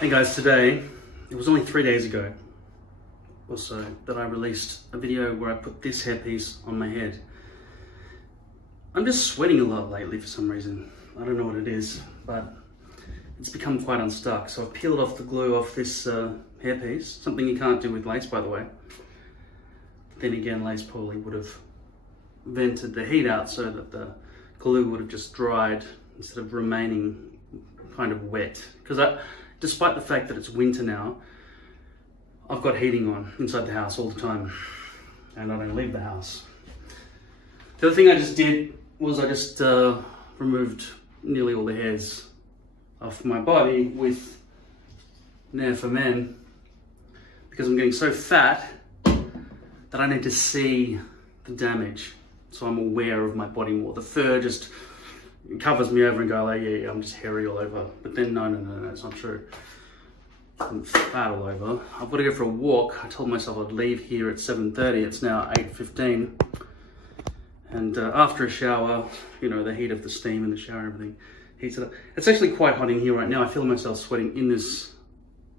Hey guys, today, it was only 3 days ago or so that I released a video where I put this hairpiece on my head. I'm just sweating a lot lately for some reason. I don't know what it is, but it's become quite unstuck. So I've peeled off the glue off this hairpiece, something you can't do with lace, by the way. Then again, lace probably would have vented the heat out so that the glue would have just dried instead of remaining kind of wet. Because despite the fact that it's winter now, I've got heating on inside the house all the time and I don't leave the house. The other thing I just did was I just removed nearly all the hairs off my body with Nair for Men because I'm getting so fat that I need to see the damage, so I'm aware of my body more. The fur just covers me over and go like, yeah, I'm just hairy all over. But then no, it's not true. I'm fat all over. I've got to go for a walk. I told myself I'd leave here at 7:30. It's now 8:15. And after a shower, you know, the heat of the steam in the shower and everything heats it up. It's actually quite hot in here right now. I feel myself sweating in this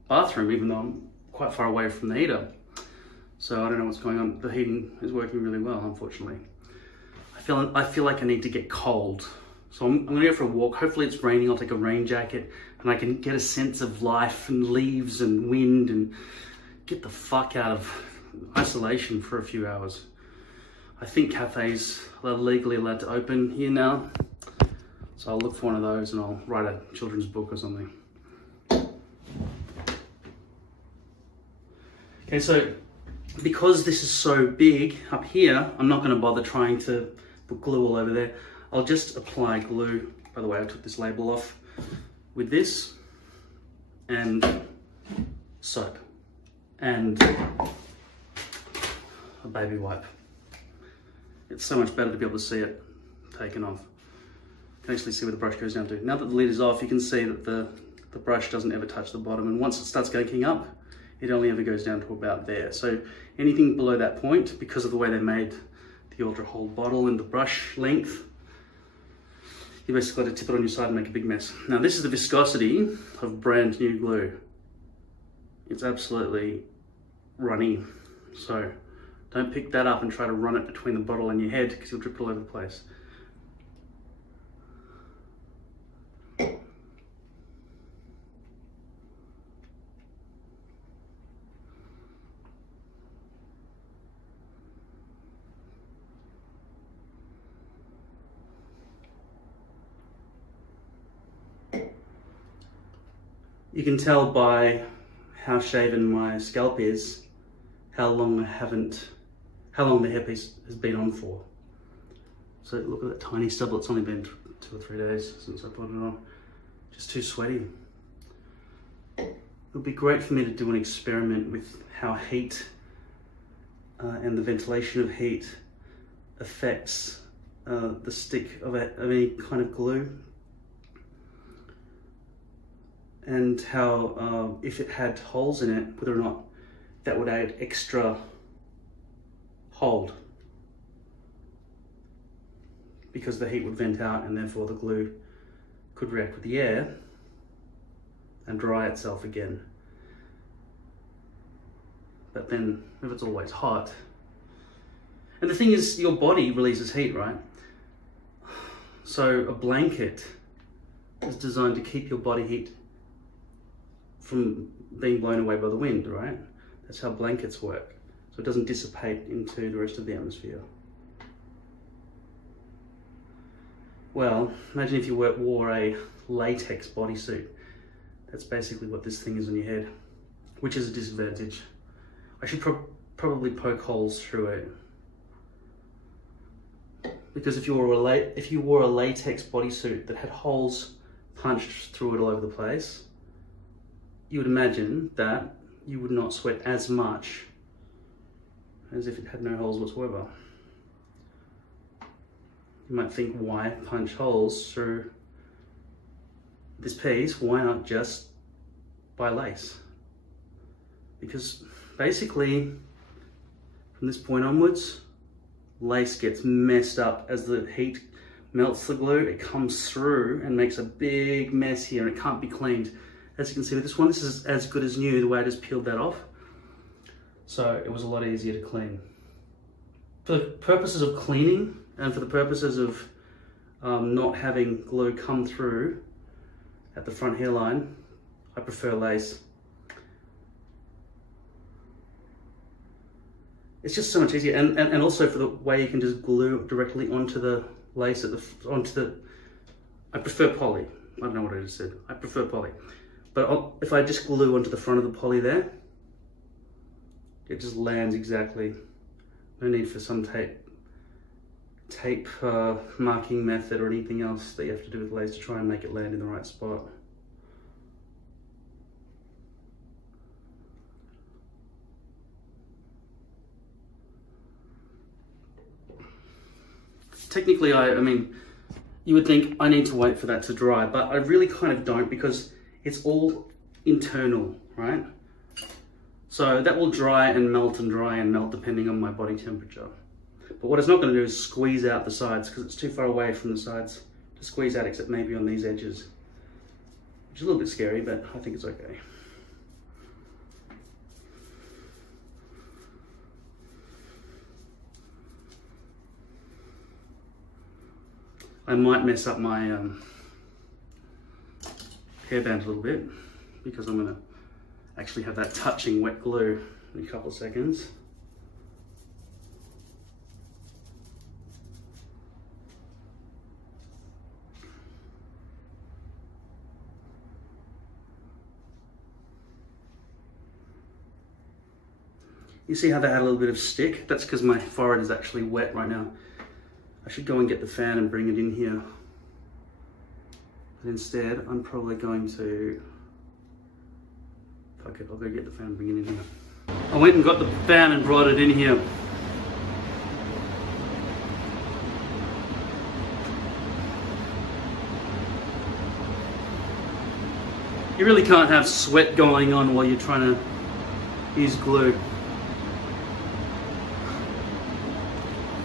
bathroom, even though I'm quite far away from the heater. So I don't know what's going on. The heating is working really well, unfortunately. I feel like I need to get cold. So I'm gonna go for a walk. Hopefully it's raining. I'll take a rain jacket and I can get a sense of life and leaves and wind and get the fuck out of isolation for a few hours. I think cafes are legally allowed to open here now. So I'll look for one of those and I'll write a children's book or something. Okay, so because this is so big up here, I'm not gonna bother trying to put glue all over there. I'll just apply glue. By the way, I took this label off with this and soap and a baby wipe. It's so much better to be able to see it taken off. You can actually see where the brush goes down to. Now that the lid is off, you can see that the brush doesn't ever touch the bottom, and once it starts going up, it only ever goes down to about there. So anything below that point, because of the way they made the ultra hold bottle and the brush length, you basically got to tip it on your side and make a big mess. Now this is the viscosity of brand new glue. It's absolutely runny. So don't pick that up and try to run it between the bottle and your head because you'll drip it all over the place. You can tell by how shaven my scalp is, how long the hairpiece has been on for. So look at that tiny stubble. It's only been 2 or 3 days since I put it on. Just too sweaty. It would be great for me to do an experiment with how heat and the ventilation of heat affects the stick of any kind of glue. And how, if it had holes in it, whether or not that would add extra hold. Because the heat would vent out and therefore the glue could react with the air and dry itself again. But then, if it's always hot, and the thing is, your body releases heat, right? So a blanket is designed to keep your body heat from being blown away by the wind, right? That's how blankets work. So it doesn't dissipate into the rest of the atmosphere. Well, imagine if you wore a latex bodysuit. That's basically what this thing is on your head, which is a disadvantage. I should probably poke holes through it. Because if you wore a latex bodysuit that had holes punched through it all over the place, you would imagine that you would not sweat as much as if it had no holes whatsoever. You might think, why punch holes through this piece? Why not just buy lace? Because basically, from this point onwards, lace gets messed up as the heat melts the glue. It comes through and makes a big mess here and it can't be cleaned. As you can see with this one, this is as good as new, the way I just peeled that off. So it was a lot easier to clean. For the purposes of cleaning and for the purposes of not having glue come through at the front hairline, I prefer lace. It's just so much easier, and also for the way you can just glue directly onto the lace I prefer poly. I don't know what I just said. I prefer poly. But if I just glue onto the front of the poly there, it just lands exactly. No need for some tape marking method or anything else that you have to do with lace to try and make it land in the right spot. Technically, I mean, you would think I need to wait for that to dry, but I really kind of don't, because it's all internal, right? So that will dry and melt depending on my body temperature. But what it's not going to do is squeeze out the sides, because it's too far away from the sides to squeeze out, except maybe on these edges, which is a little bit scary, but I think it's okay. I might mess up my hairband a little bit, because I'm going to actually have that touching wet glue in a couple of seconds. You see how that had a little bit of stick? That's because my forehead is actually wet right now. I should go and get the fan and bring it in here. But instead, I'm probably going to... Fuck it, I'll go get the fan and bring it in here. I went and got the fan and brought it in here. You really can't have sweat going on while you're trying to use glue.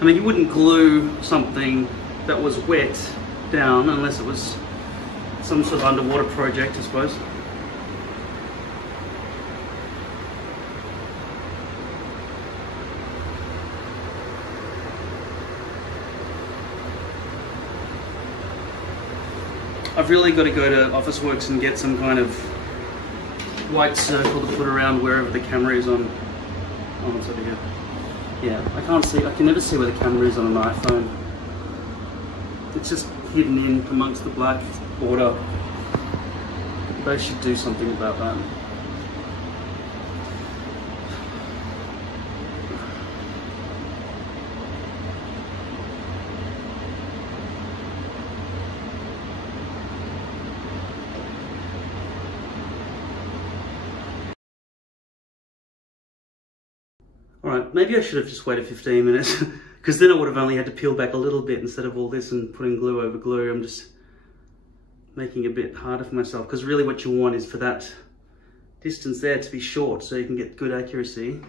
I mean, you wouldn't glue something that was wet down unless it was some sort of underwater project, I suppose. I've really got to go to Officeworks and get some kind of white circle to put around wherever the camera is on. Oh, it's over here. Yeah, I can't see, I can never see where the camera is on an iPhone. It's just hidden in amongst the black border. They should do something about that. Alright, maybe I should have just waited 15 minutes, because then I would have only had to peel back a little bit instead of all this and putting glue over glue. I'm just making it a bit harder for myself, because really what you want is for that distance there to be short so you can get good accuracy.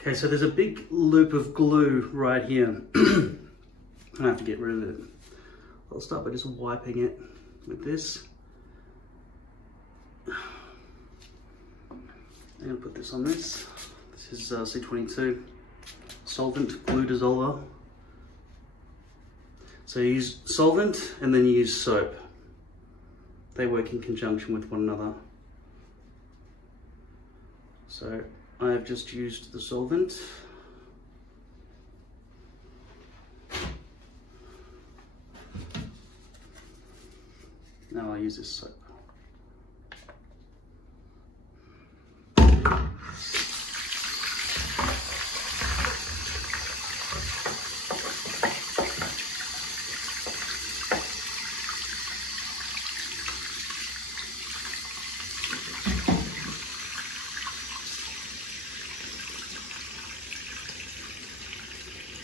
Okay, so there's a big loop of glue right here. I have to get rid of it. I'll start by just wiping it with this. I'm going to put this on this. This is C22 solvent glue dissolver. So you use solvent and then you use soap. They work in conjunction with one another. So I have just used the solvent. Now I'll use this soap.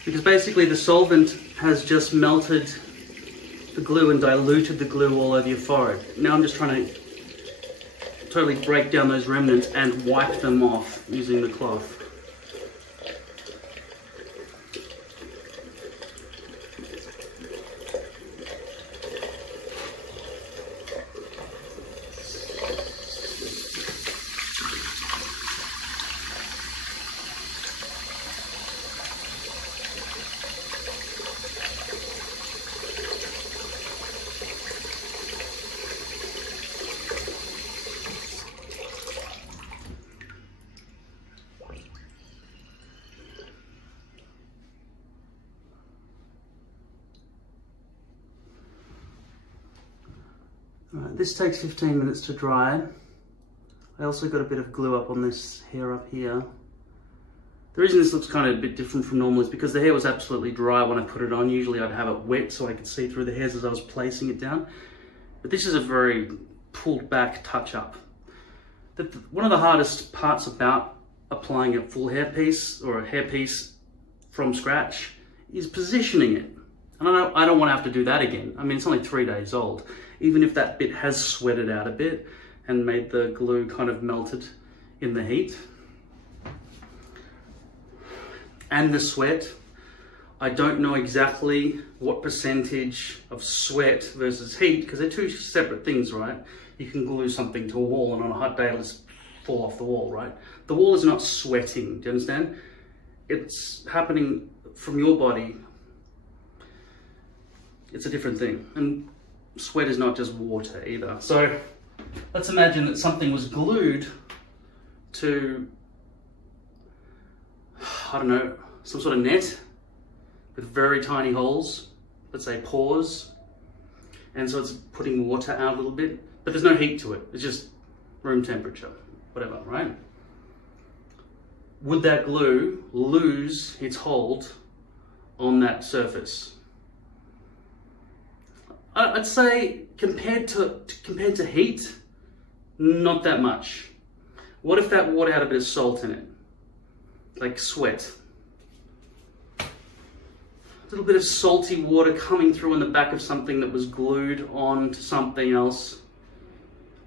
Because basically the solvent has just melted the glue and diluted the glue all over your forehead. Now I'm just trying to totally break down those remnants and wipe them off using the cloth. this takes 15 minutes to dry. I also got a bit of glue up on this hair up here. The reason this looks kind of a bit different from normal is because the hair was absolutely dry when I put it on. Usually I'd have it wet so I could see through the hairs as I was placing it down. But this is a very pulled back touch up. One of the hardest parts about applying a full hairpiece or a hairpiece from scratch is positioning it. And I don't want to have to do that again. I mean, it's only 3 days old. Even if that bit has sweated out a bit and made the glue kind of melted in the heat and the sweat, I don't know exactly what percentage of sweat versus heat, because they're two separate things, right? You can glue something to a wall and on a hot day it'll just fall off the wall, right? The wall is not sweating, do you understand? It's happening from your body. It's a different thing. And sweat is not just water either. So let's imagine that something was glued to, I don't know, some sort of net with very tiny holes, let's say pores. And so it's putting water out a little bit, but there's no heat to it. It's just room temperature, whatever, right? Would that glue lose its hold on that surface? I'd say compared to heat, not that much. What if that water had a bit of salt in it? Like sweat. A little bit of salty water coming through in the back of something that was glued on to something else.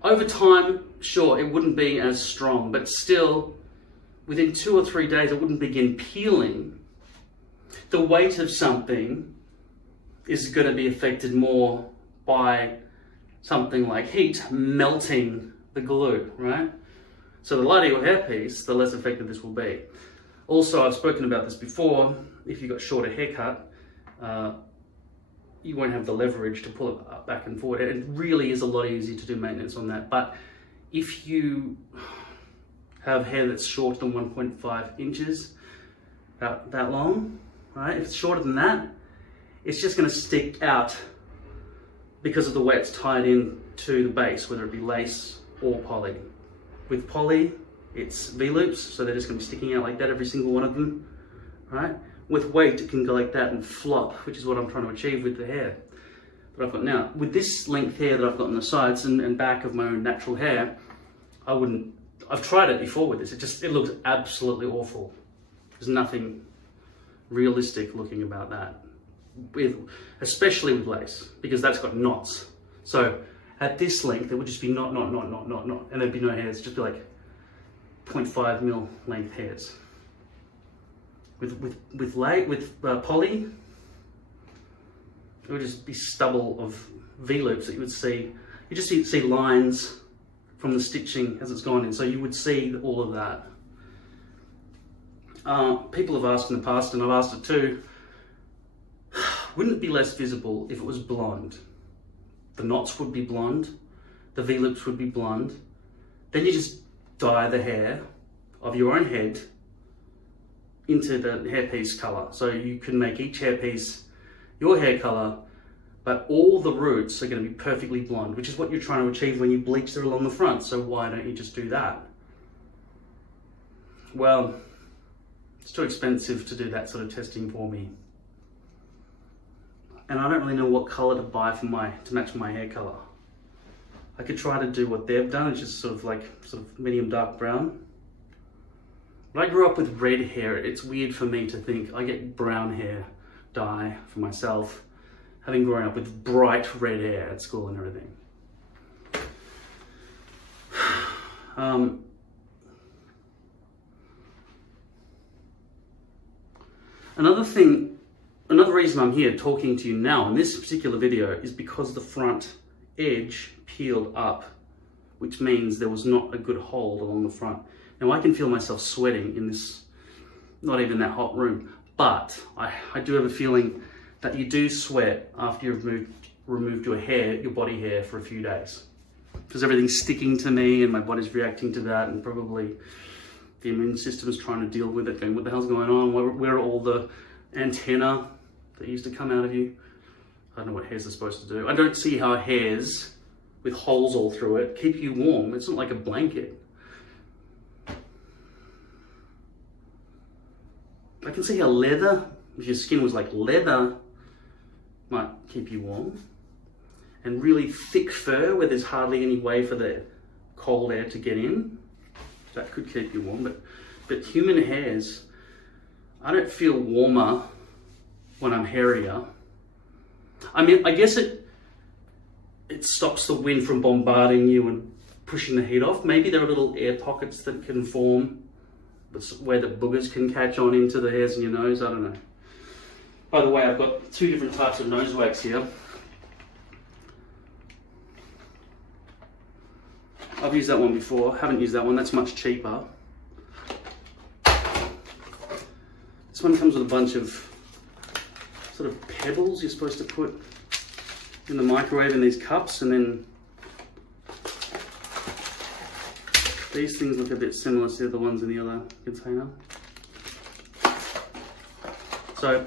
Over time, sure, it wouldn't be as strong, but still, within 2 or 3 days, it wouldn't begin peeling. The weight of something is going to be affected more by something like heat melting the glue, right? So the lighter your hairpiece, the less effective this will be. Also, I've spoken about this before, if you've got shorter haircut, you won't have the leverage to pull it up, back and forward. It really is a lot easier to do maintenance on that. But if you have hair that's shorter than 1.5 inches, about that long, right? If it's shorter than that, it's just going to stick out because of the way it's tied in to the base, whether it be lace or poly. With poly, it's V-loops, so they're just going to be sticking out like that, every single one of them, right? With weight, it can go like that and flop, which is what I'm trying to achieve with the hair that I've got now. With this length hair that I've got on the sides and back of my own natural hair, I've tried it before with this. It looks absolutely awful. There's nothing realistic looking about that, especially with lace, because that's got knots. So at this length, it would just be knot, and there'd be no hairs. It'd just be like 0.5 mil length hairs. With poly, it would just be stubble of V-loops that you would see. You just see lines from the stitching as it's gone in, so you would see all of that. People have asked in the past, and I've asked it too, wouldn't it be less visible if it was blonde? The knots would be blonde, the V-loops would be blonde, then you just dye the hair of your own head into the hairpiece color. So you can make each hairpiece your hair color, but all the roots are going to be perfectly blonde, which is what you're trying to achieve when you bleach it along the front. So why don't you just do that? Well, it's too expensive to do that sort of testing for me. And I don't really know what color to buy to match my hair color. I could try to do what they've done, it's just sort of medium dark brown. When I grew up with red hair, it's weird for me to think I get brown hair dye for myself, having grown up with bright red hair at school and everything. Another reason I'm here talking to you now in this particular video is because the front edge peeled up, which means there was not a good hold along the front. Now I can feel myself sweating in this, not even that hot room, but I do have a feeling that you do sweat after you've removed your body hair for a few days. Because everything's sticking to me and my body's reacting to that, and probably the immune system's trying to deal with it, going, what the hell's going on? Where are all the antennae that used to come out of you? I don't know what hairs are supposed to do. I don't see how hairs with holes all through it, keep you warm. It's not like a blanket. I can see how leather, if your skin was like leather, might keep you warm. And really thick fur where there's hardly any way for the cold air to get in, that could keep you warm. But human hairs, I don't feel warmer when I'm hairier. I mean, I guess it stops the wind from bombarding you and pushing the heat off. Maybe there are little air pockets that can form where the boogers can catch on into the hairs in your nose. I don't know. By the way, I've got 2 different types of nose wax here. I've used that one before, haven't used that one, that's much cheaper. This one comes with a bunch of sort of pebbles you're supposed to put in the microwave in these cups, and then these things look a bit similar to the ones in the other container. So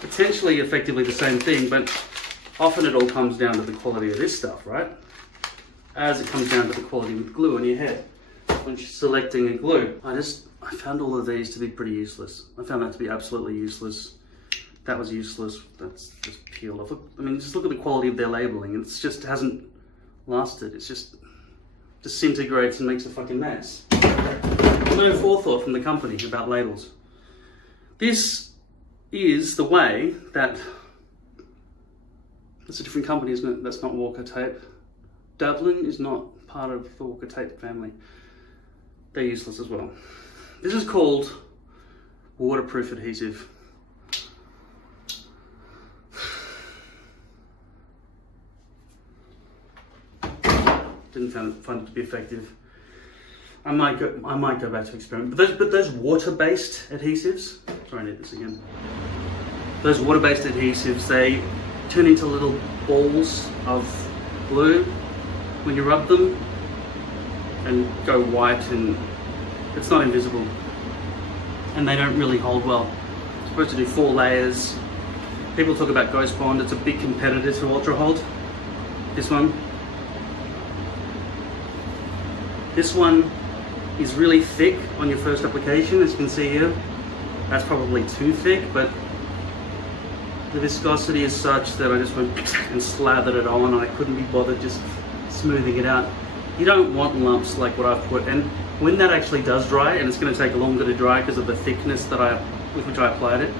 potentially effectively the same thing, but often it all comes down to the quality of this stuff, right? As it comes down to the quality of glue on your head when you're selecting a glue. I found all of these to be pretty useless. I found that to be absolutely useless. That was useless. That's just peeled off. I mean, just look at the quality of their labeling. It's just hasn't lasted. It's just disintegrates and makes a fucking mess. No forethought from the company about labels. This is the way that, it's a different company, isn't it? That's not Walker Tape. Dublin is not part of the Walker Tape family. They're useless as well. This is called waterproof adhesive. Didn't find it to be effective. I might go back to experiment. But those water-based adhesives, sorry, I need this again. Those water-based adhesives, they turn into little balls of glue when you rub them and go white, and it's not invisible. And they don't really hold well. It's supposed to do 4 layers. People talk about Ghost Bond. It's a big competitor to Ultra Hold. This one. This one is really thick on your first application, as you can see here. That's probably too thick, but the viscosity is such that I just went and slathered it on. I couldn't be bothered just smoothing it out. You don't want lumps like what I've put, and when that actually does dry, and it's going to take longer to dry because of the thickness that with which I applied it,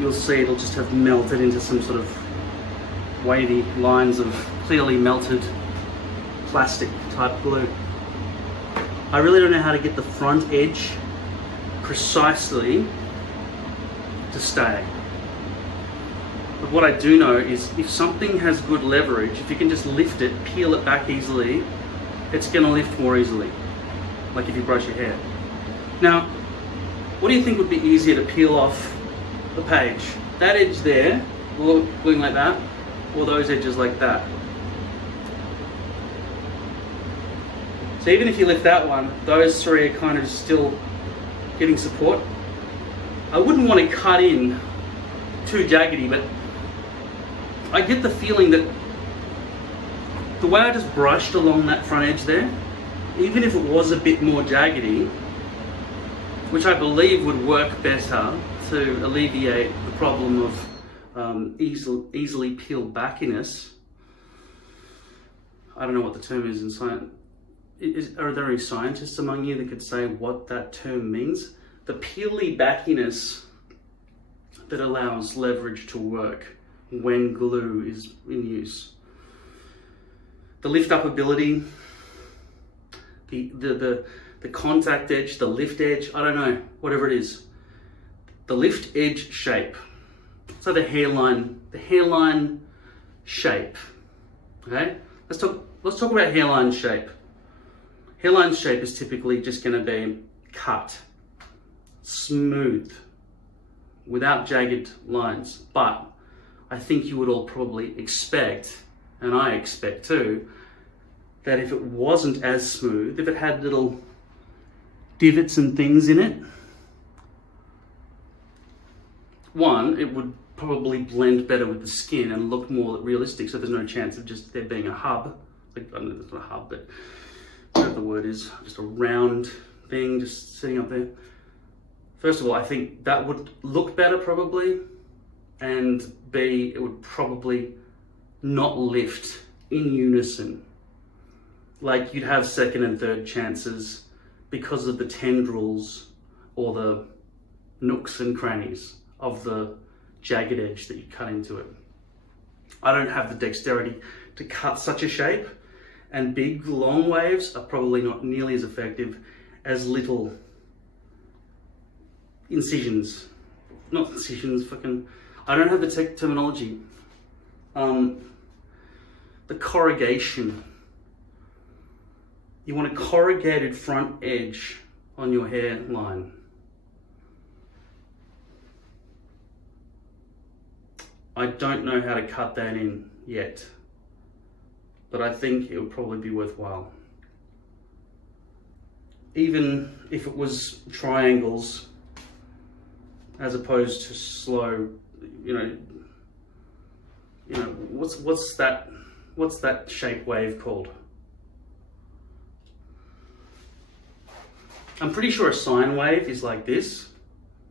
you'll see it'll just have melted into some sort of wavy lines of clearly melted plastic type glue. I really don't know how to get the front edge precisely to stay. But what I do know is if something has good leverage, if you can just lift it, peel it back easily, it's going to lift more easily, like if you brush your hair. Now, what do you think would be easier to peel off the page? That edge there, gluing like that, or those edges like that? So even if you lift that one, those 3 are kind of still getting support. I wouldn't want to cut in too jaggedy, but I get the feeling that the way I just brushed along that front edge there, even if it was a bit more jaggedy, which I believe would work better to alleviate the problem of easily peeled backiness. I don't know what the term is in science. Are there any scientists among you that could say what that term means? The peely backiness that allows leverage to work when glue is in use. The lift up ability, the contact edge, the lift edge, I don't know, whatever it is. The lift edge shape. So the hairline shape. Okay? Let's talk about hairline shape. Hairline shape is typically just going to be cut, smooth, without jagged lines. But I think you would all probably expect, and I expect too, that if it wasn't as smooth, if it had little divots and things in it, one, it would probably blend better with the skin and look more realistic, so there's no chance of just there being a hub. Like, I don't know, it's not a hub, but whatever the word is, just a round thing just sitting up there. First of all, I think that would look better probably, and B, it would probably not lift in unison. Like, you'd have second and third chances because of the tendrils or the nooks and crannies of the jagged edge that you cut into it. I don't have the dexterity to cut such a shape, and big long waves are probably not nearly as effective as little incisions. Not incisions, fucking, I don't have the terminology. The corrugation. You want a corrugated front edge on your hairline. I don't know how to cut that in yet, but I think it would probably be worthwhile. Even if it was triangles as opposed to slow, you know, what's that shape wave called? I'm pretty sure a sine wave is like this,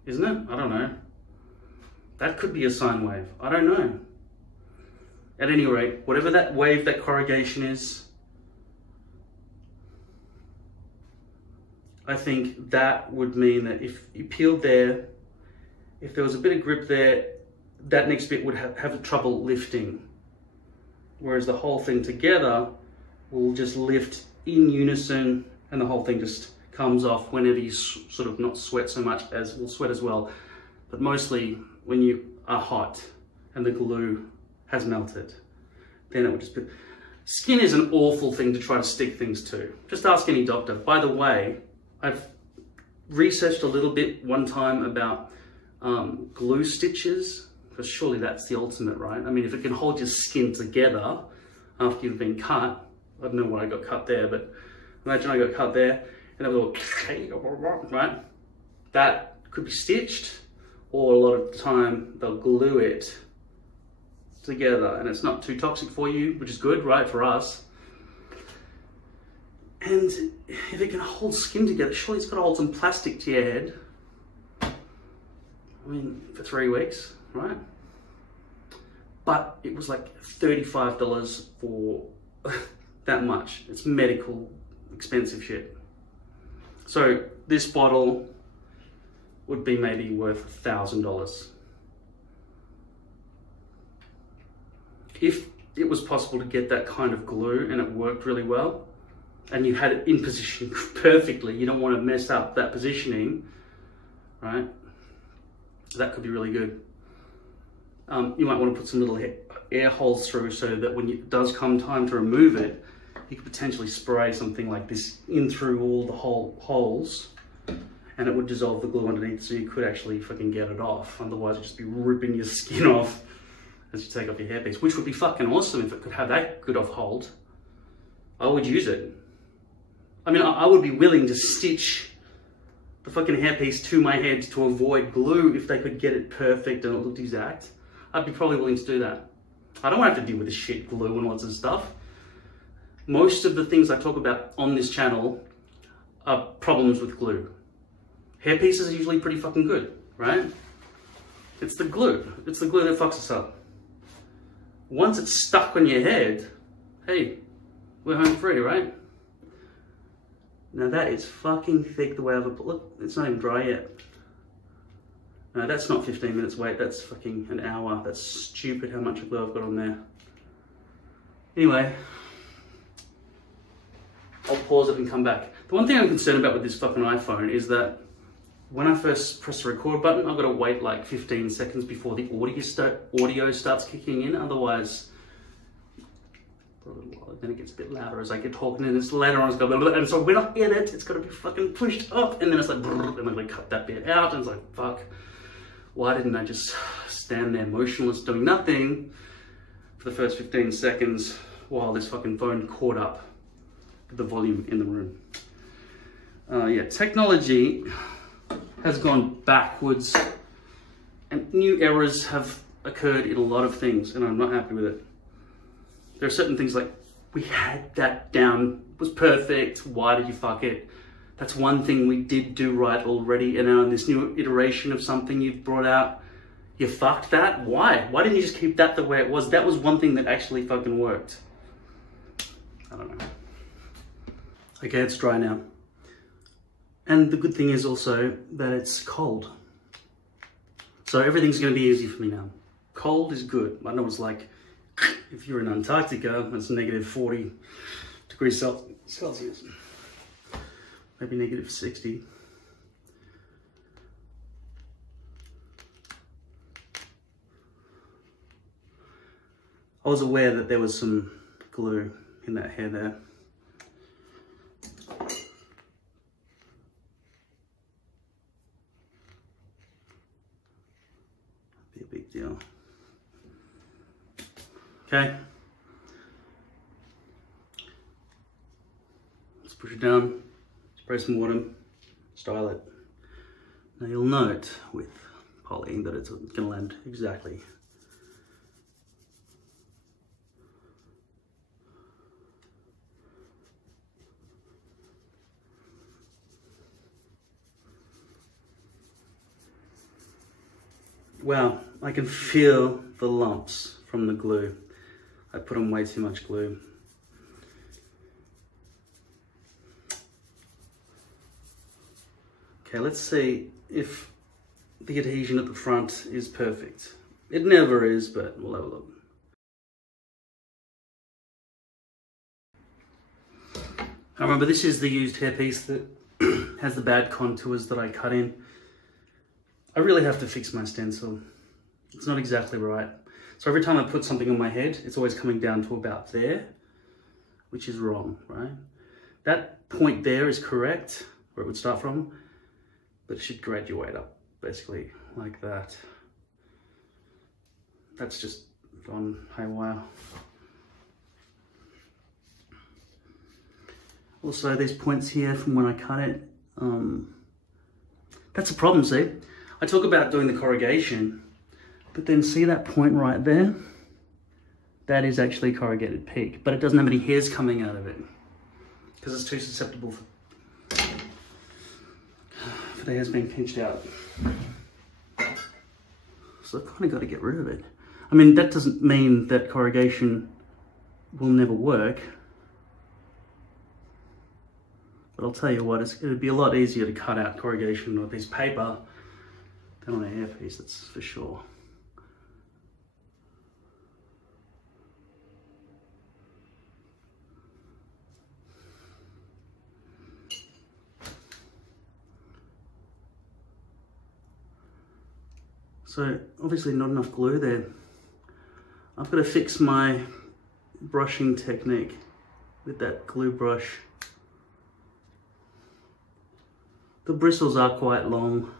isn't it? I don't know. That could be a sine wave. I don't know. At any rate, whatever that wave, that corrugation is, I think that would mean that if you peeled there, if there was a bit of grip there, that next bit would have trouble lifting. Whereas the whole thing together will just lift in unison, and the whole thing just comes off whenever you sort of not sweat so much, as will sweat as well, but mostly when you are hot and the glue has melted, then it would just be... Skin is an awful thing to try to stick things to. Just ask any doctor. By the way, I've researched a little bit one time about glue stitches, because surely that's the ultimate, right? I mean, if it can hold your skin together after you've been cut, I don't know why I got cut there, but imagine I got cut there, and it was all, right? That could be stitched, or a lot of the time they'll glue it together, and it's not too toxic for you, which is good, right, for us. And if it can hold skin together, surely it's got to hold some plastic to your head. I mean, for 3 weeks, right? But it was like $35 for that much. It's medical, expensive shit. So this bottle would be maybe worth $1,000. If it was possible to get that kind of glue and it worked really well, and you had it in position perfectly, you don't want to mess up that positioning, right? That could be really good. You might want to put some little air holes through so that when it does come time to remove it, you could potentially spray something like this in through all the holes, and it would dissolve the glue underneath, so you could actually fucking get it off. Otherwise, it'd just be ripping your skin off as you take off your hairpiece, which would be fucking awesome if it could have that good of hold. I would use it. I mean, I would be willing to stitch the fucking hairpiece to my head to avoid glue if they could get it perfect and it looked exact. I'd be probably willing to do that. I don't want to have to deal with this shit glue and lots of stuff. Most of the things I talk about on this channel are problems with glue. Hairpieces are usually pretty fucking good, right? It's the glue. It's the glue that fucks us up. Once it's stuck on your head, hey, we're home free, right? Now that is fucking thick the way I've put. Look, it's not even dry yet. No, that's not 15 minutes wait, that's fucking an hour. That's stupid how much glue I've got on there. Anyway, I'll pause it and come back. The one thing I'm concerned about with this fucking iPhone is that when I first press the record button, I've got to wait like 15 seconds before the audio starts kicking in. Otherwise, for a little while, then it gets a bit louder as I get talking, and it's later on, it's got blah, blah, blah, and so when I hit it, it's got to be fucking pushed up, and then it's like, and then I cut that bit out, and it's like, fuck, why didn't I just stand there motionless doing nothing for the first 15 seconds while this fucking phone caught up with the volume in the room? Yeah, technology has gone backwards, and new errors have occurred in a lot of things, and I'm not happy with it. There are certain things like, we had that down, it was perfect, why did you fuck it? That's one thing we did do right already, and now in this new iteration of something you've brought out, you fucked that? Why? Why didn't you just keep that the way it was? That was one thing that actually fucking worked. I don't know. Okay, it's dry now. And the good thing is also that it's cold. So everything's gonna be easy for me now. Cold is good. I know it's like, if you're in Antarctica, it's negative 40 degrees Celsius. Maybe negative 60. I was aware that there was some glue in that hair there. Be a big deal. Okay. Let's push it down, spray some water, style it. Now you'll note with poly that it's going to land exactly. Wow, I can feel the lumps from the glue. I put on way too much glue. Okay, let's see if the adhesion at the front is perfect. It never is, but we'll have a look. Now remember, this is the used hairpiece that has the bad contours that I cut in. I really have to fix my stencil. It's not exactly right. So every time I put something on my head, it's always coming down to about there, which is wrong, right? That point there is correct, where it would start from, but it should graduate up, basically, like that. That's just gone haywire. Also, these points here from when I cut it, that's a problem, see? I talk about doing the corrugation, but then see that point right there? That is actually corrugated peak, but it doesn't have any hairs coming out of it because it's too susceptible for the hairs being pinched out. So I've kind of got to get rid of it. I mean, that doesn't mean that corrugation will never work. But I'll tell you what, it would be a lot easier to cut out corrugation on a piece of paper than on a hairpiece, that's for sure. So obviously not enough glue there. I've got to fix my brushing technique with that glue brush. The bristles are quite long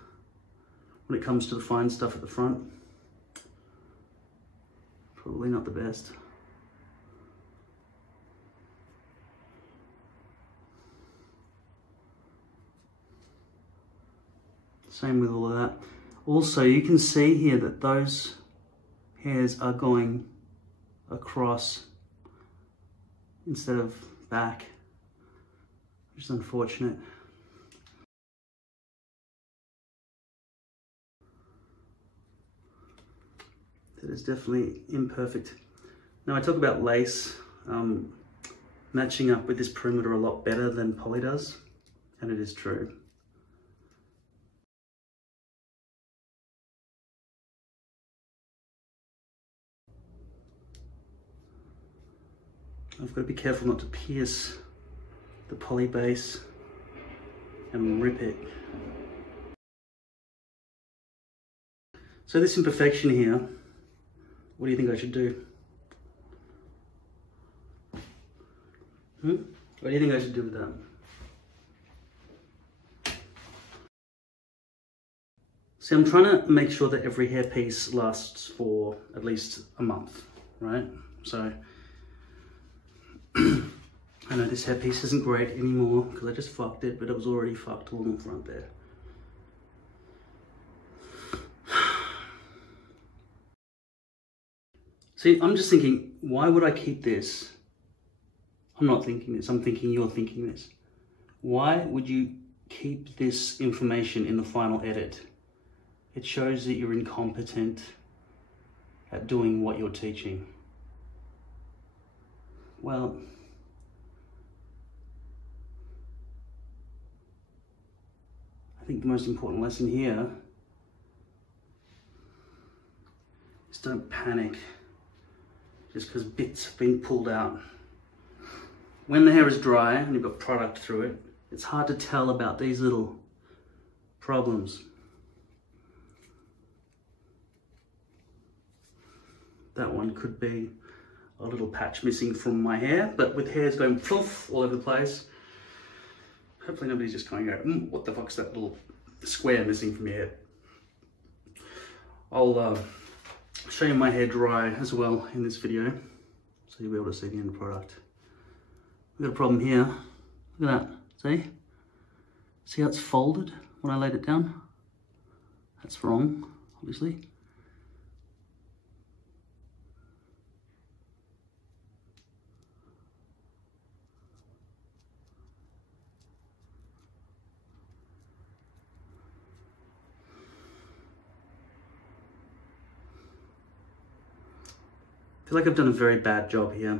when it comes to the fine stuff at the front. Probably not the best. Same with all of that. Also, you can see here that those hairs are going across instead of back, which is unfortunate. That is definitely imperfect. Now I talk about lace matching up with this perimeter a lot better than poly does, and it is true. I've got to be careful not to pierce the poly base and rip it. So this imperfection here, what do you think I should do? What do you think I should do with that? See, I'm trying to make sure that every hairpiece lasts for at least a month, right? So I know this hairpiece isn't great anymore because I just fucked it, but it was already fucked along the front there. See, I'm just thinking, why would I keep this? I'm not thinking this, I'm thinking you're thinking this. Why would you keep this information in the final edit? It shows that you're incompetent at doing what you're teaching. Well, I think the most important lesson here is don't panic just because bits have been pulled out. When the hair is dry and you've got product through it, it's hard to tell about these little problems. That one could be a little patch missing from my hair, but with hairs going poof all over the place, hopefully nobody's just going, what the fuck's that little square missing from your hair? I'll show you my hair dry as well in this video, so you'll be able to see the end product. We've got a problem here. Look at that, see? See how it's folded when I laid it down? That's wrong, obviously. I feel like I've done a very bad job here.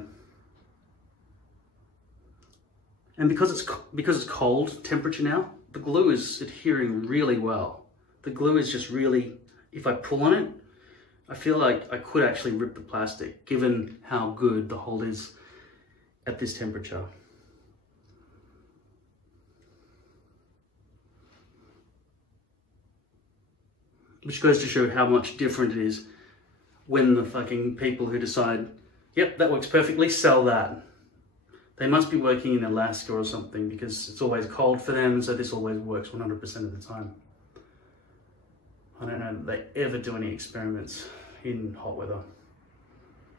And because it's cold temperature now, the glue is adhering really well. The glue is just really, if I pull on it, I feel like I could actually rip the plastic, given how good the hold is at this temperature. Which goes to show how much different it is when the fucking people who decide, yep, that works perfectly, sell that. They must be working in Alaska or something, because it's always cold for them, so this always works 100% of the time. I don't know that they ever do any experiments in hot weather.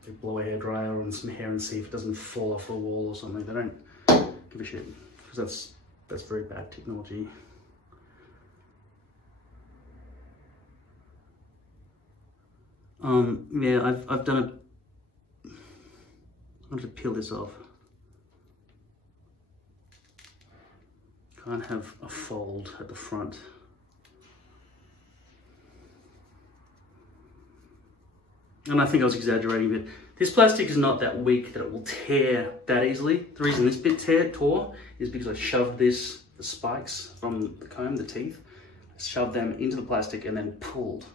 They blow a hairdryer on some hair and see if it doesn't fall off the wall or something. They don't give a shit, because that's very bad technology. Yeah, I've done a, I'm going to peel this off. Can't have a fold at the front. And I think I was exaggerating a bit. This plastic is not that weak that it will tear that easily. The reason this bit tore is because I shoved the spikes from the comb, the teeth, I shoved them into the plastic and then pulled,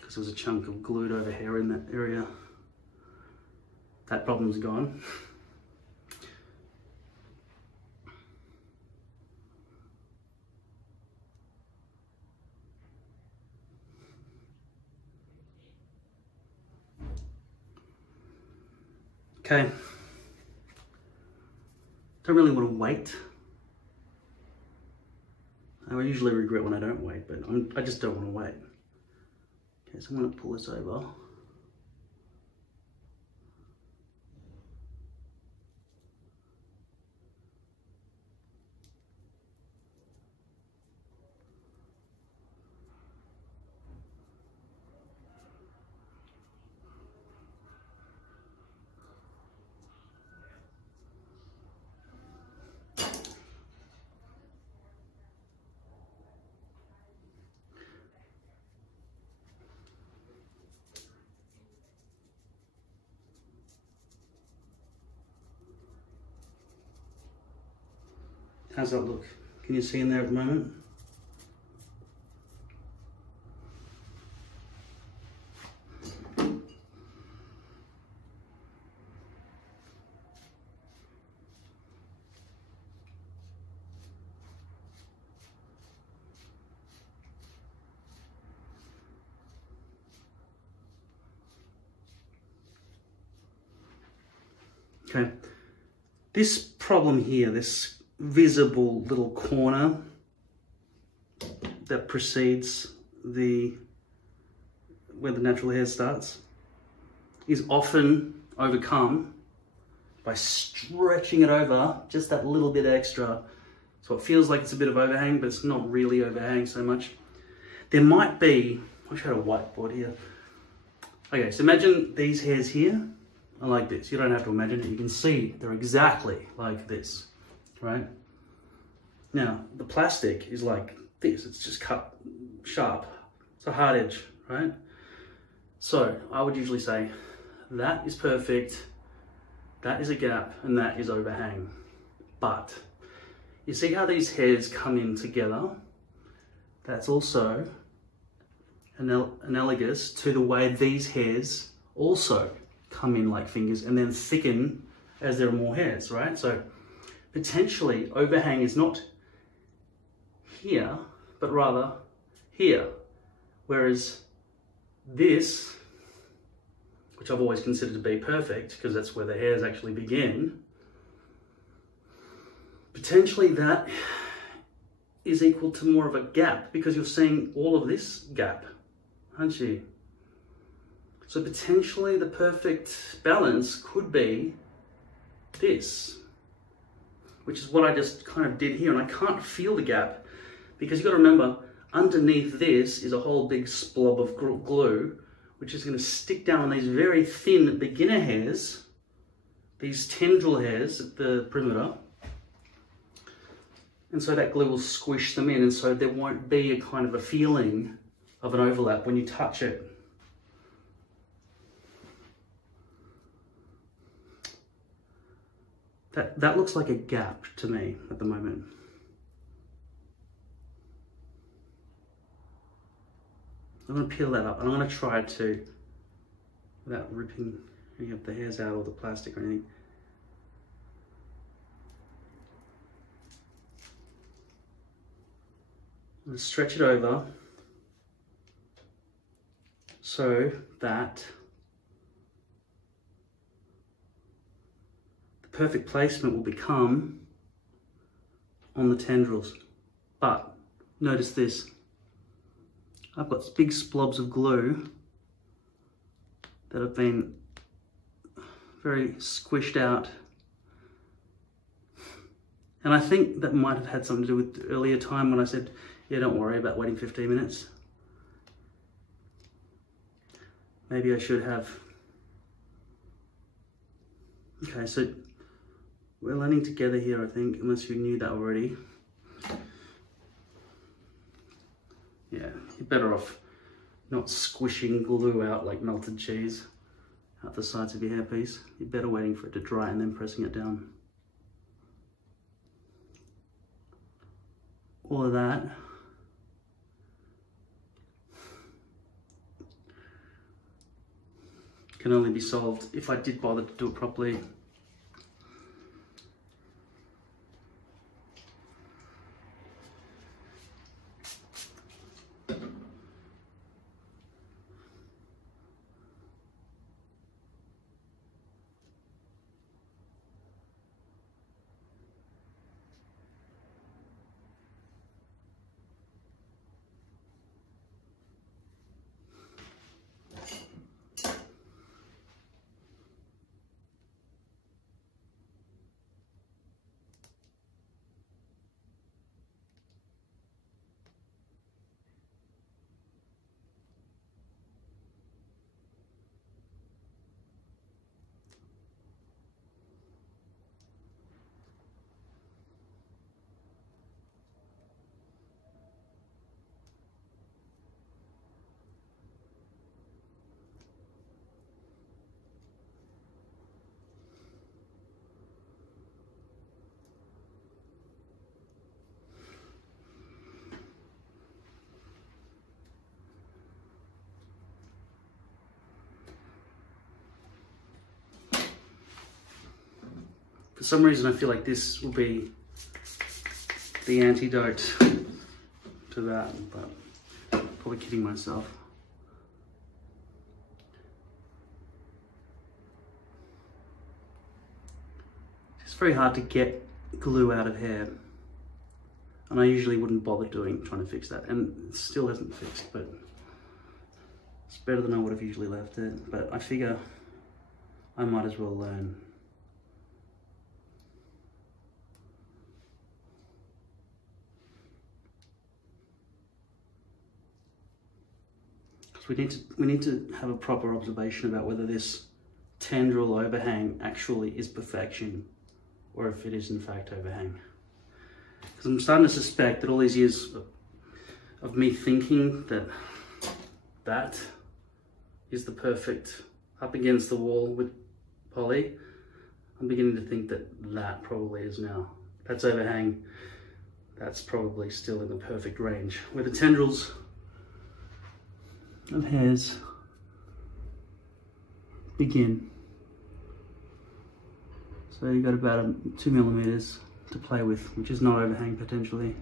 because there was a chunk of glued over hair in that area. That problem's gone. Okay, don't really want to wait. I usually regret when I don't wait, but I just don't want to wait. Okay, so I'm going to pull this over. How's that look? Can you see in there at the moment? Okay, this problem here, this visible little corner that precedes where the natural hair starts, is often overcome by stretching it over just that little bit extra. So it feels like it's a bit of overhang, but it's not really overhang so much. There might be, I wish I had a whiteboard here. Okay, so imagine these hairs here are like this. You don't have to imagine it. You can see they're exactly like this, right? Now, the plastic is like this. It's just cut sharp. It's a hard edge, right? So I would usually say that is perfect, that is a gap, and that is overhang. But you see how these hairs come in together? That's also analogous to the way these hairs also come in like fingers and then thicken as there are more hairs, right? So potentially overhang is not here, but rather here. Whereas this, which I've always considered to be perfect because that's where the hairs actually begin, potentially that is equal to more of a gap because you're seeing all of this gap, aren't you? So potentially the perfect balance could be this, which is what I just kind of did here, and I can't feel the gap because you've got to remember underneath this is a whole big splob of glue which is going to stick down on these very thin beginner hairs, these tendril hairs at the perimeter. And so that glue will squish them in, and so there won't be a kind of a feeling of an overlap when you touch it. That looks like a gap to me at the moment. I'm going to peel that up, and I'm going to try to, without ripping any of the hairs out or the plastic or anything. I'm going to stretch it over so that the perfect placement will become on the tendrils. But notice this. I've got big splobs of glue that have been very squished out. And I think that might have had something to do with the earlier time when I said, yeah, don't worry about waiting 15 minutes. Maybe I should have. Okay, so we're learning together here, I think, unless you knew that already. Yeah, you're better off not squishing glue out like melted cheese out the sides of your hairpiece. You're better waiting for it to dry and then pressing it down. All of that can only be solved if I did bother to do it properly. For some reason, I feel like this will be the antidote to that, but I'm probably kidding myself. It's very hard to get glue out of hair, and I usually wouldn't bother trying to fix that, and it still hasn't fixed, but it's better than I would have usually left it. But I figure I might as well learn. because we need to have a proper observation about whether this tendril overhang actually is perfection, or if it is in fact overhang. Because I'm starting to suspect that all these years of me thinking that that is the perfect up against the wall with poly, I'm beginning to think that that probably is now. That's overhang. That's probably still in the perfect range, where the tendrils of hairs begin. So you've got about 2 millimeters to play with, which is not overhang potentially.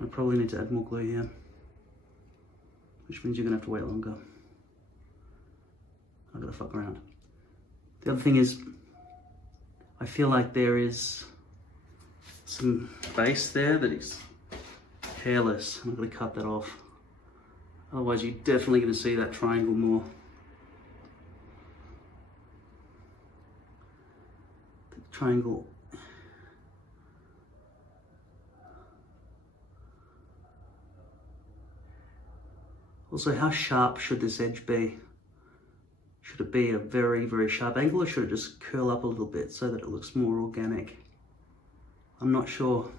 I probably need to add more glue here, which means you're gonna have to wait longer. I'm gonna fuck around. The other thing is, I feel like there is some base there that is hairless. I'm gonna cut that off. Otherwise, you're definitely gonna see that triangle more. The triangle. Also, how sharp should this edge be? Should it be a very, very sharp angle, or should it just curl up a little bit so that it looks more organic? I'm not sure.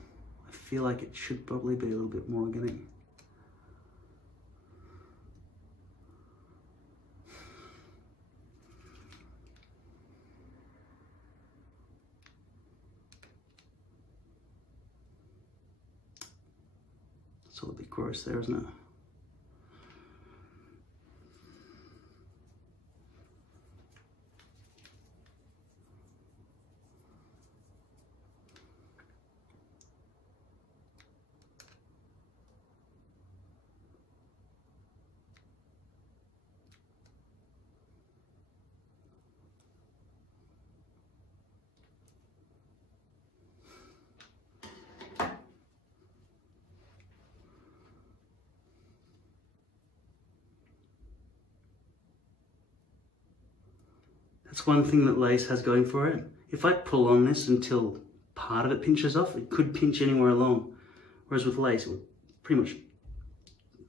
I feel like it should probably be a little bit more organic. It's all a bit gross there, isn't it? That's one thing that lace has going for it. If I pull on this until part of it pinches off, it could pinch anywhere along. Whereas with lace, it would pretty much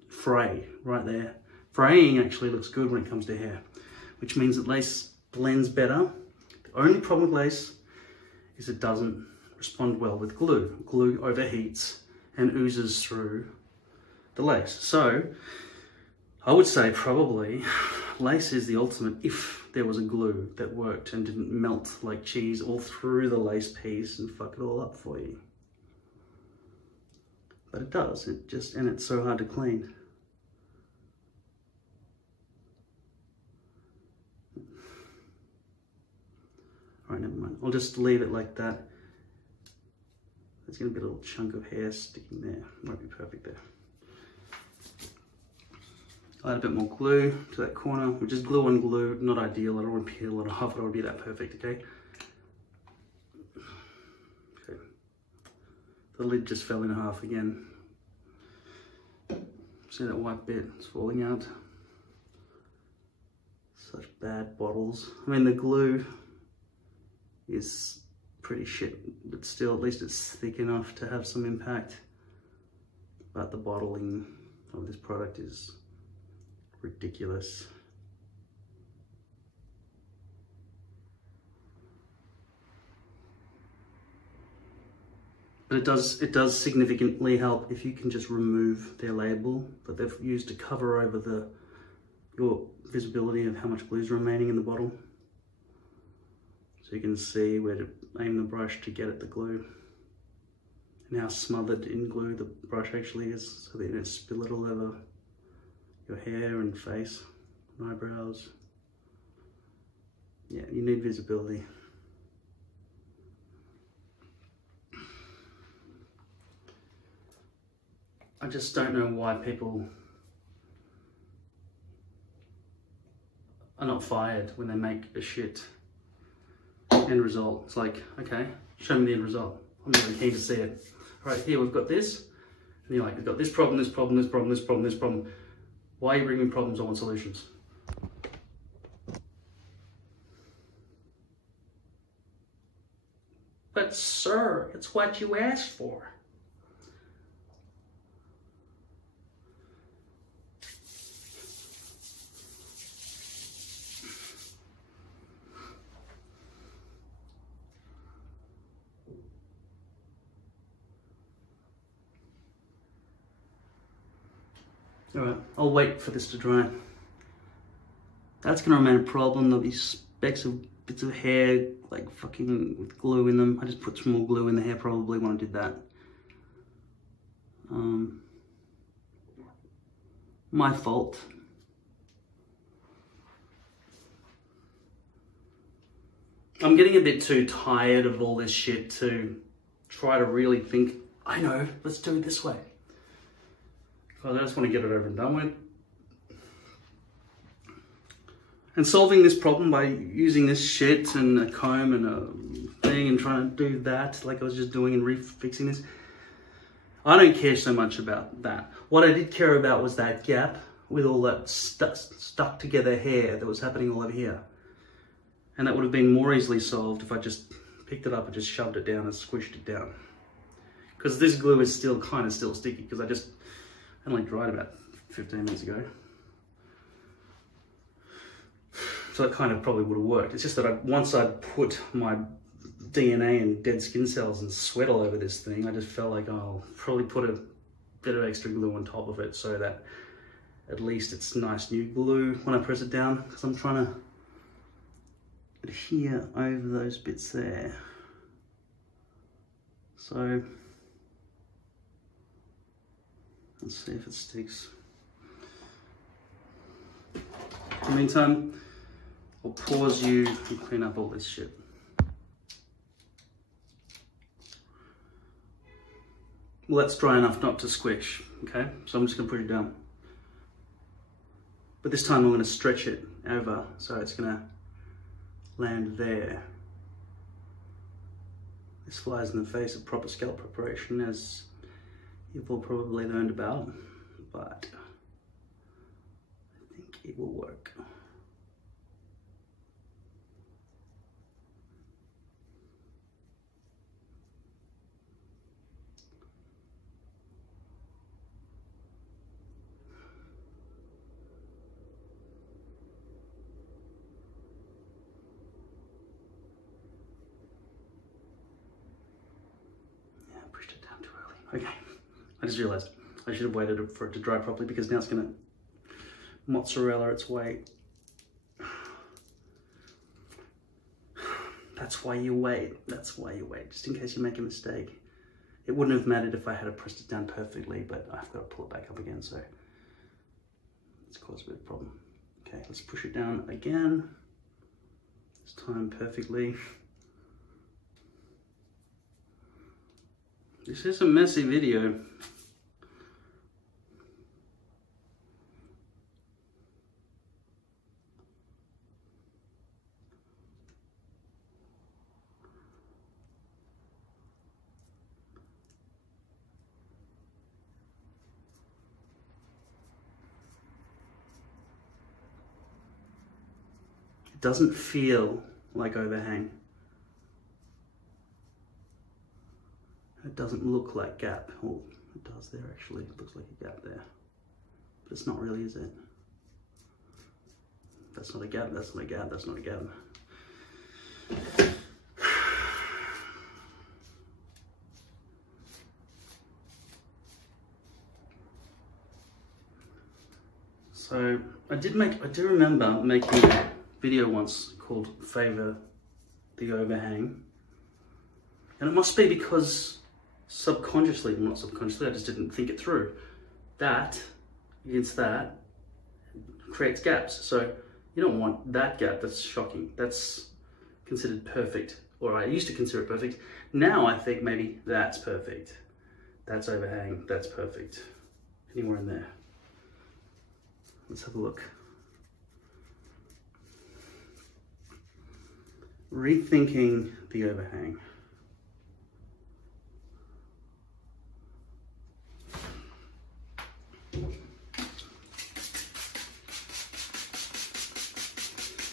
fray right there. Fraying actually looks good when it comes to hair, which means that lace blends better. The only problem with lace is it doesn't respond well with glue. Glue overheats and oozes through the lace. So I would say probably lace is the ultimate if there was a glue that worked and didn't melt like cheese all through the lace piece and fuck it all up for you. But it does, and it's so hard to clean. All right, never mind. I'll just leave it like that. There's gonna be a little chunk of hair sticking there. Won't be perfect there. I'll add a bit more glue to that corner, which is glue on glue, not ideal. I don't want to peel it off, I don't want to be that perfect, okay? Okay. The lid just fell in half again. See that white bit? It's falling out. Such bad bottles. I mean, the glue is pretty shit, but still, at least it's thick enough to have some impact. But the bottling of this product is ridiculous. But it does significantly help if you can just remove their label that they've used to cover over your visibility of how much glue is remaining in the bottle. So you can see where to aim the brush to get at the glue and how smothered in glue the brush actually is, so that you don't spill it all over your hair and face and eyebrows. Yeah, you need visibility. I just don't know why people are not fired when they make a shit end result. It's like, okay, show me the end result. I'm really keen to see it. All right, here we've got this. And you're like, we've got this problem, this problem, this problem, this problem, this problem. Why are you bringing me problems? I want solutions. But sir, it's what you asked for. Alright, I'll wait for this to dry. That's gonna remain a problem. There'll be specks of bits of hair, like fucking with glue in them. I just put some more glue in the hair probably when I did that. My fault. I'm getting a bit too tired of all this shit to try to really think, I know, let's do it this way. Because I just want to get it over and done with. And solving this problem by using this shit and a comb and a thing and trying to do that like I was just doing and refixing this, I don't care so much about that. What I did care about was that gap with all that stuck together hair that was happening all over here. And that would have been more easily solved if I just picked it up and just shoved it down and squished it down. Because this glue is still kind of sticky because I only dried about 15 minutes ago. So that kind of probably would have worked. It's just that once I put my DNA and dead skin cells and sweat all over this thing, I just felt like I'll probably put a bit of extra glue on top of it so that at least it's nice new glue when I press it down, because I'm trying to adhere over those bits there. So let's see if it sticks. In the meantime, I'll pause you and clean up all this shit. Well, that's dry enough not to squish, okay? So I'm just gonna put it down. But this time I'm gonna stretch it over, so it's gonna land there. This flies in the face of proper scalp preparation, as you've all probably learned about, but I think it will work. Okay, I just realized I should have waited for it to dry properly, because now it's gonna mozzarella its weight. That's why you wait. That's why you wait, just in case you make a mistake. It wouldn't have mattered if I had pressed it down perfectly, but I've got to pull it back up again, so it's caused a bit of a problem. Okay, let's push it down again. This time perfectly. This is a messy video. It doesn't feel like overhang. It doesn't look like gap. Oh, it does there actually. It looks like a gap there. But it's not really, is it? That's not a gap, that's not a gap, that's not a gap. So I do remember making a video once called Favor the Overhang. And it must be because subconsciously, well not subconsciously, I just didn't think it through. That against that creates gaps. So you don't want that gap, that's shocking. That's considered perfect, or I used to consider it perfect. Now I think maybe that's perfect. That's overhang, that's perfect. Anywhere in there. Let's have a look. Rethinking the overhang.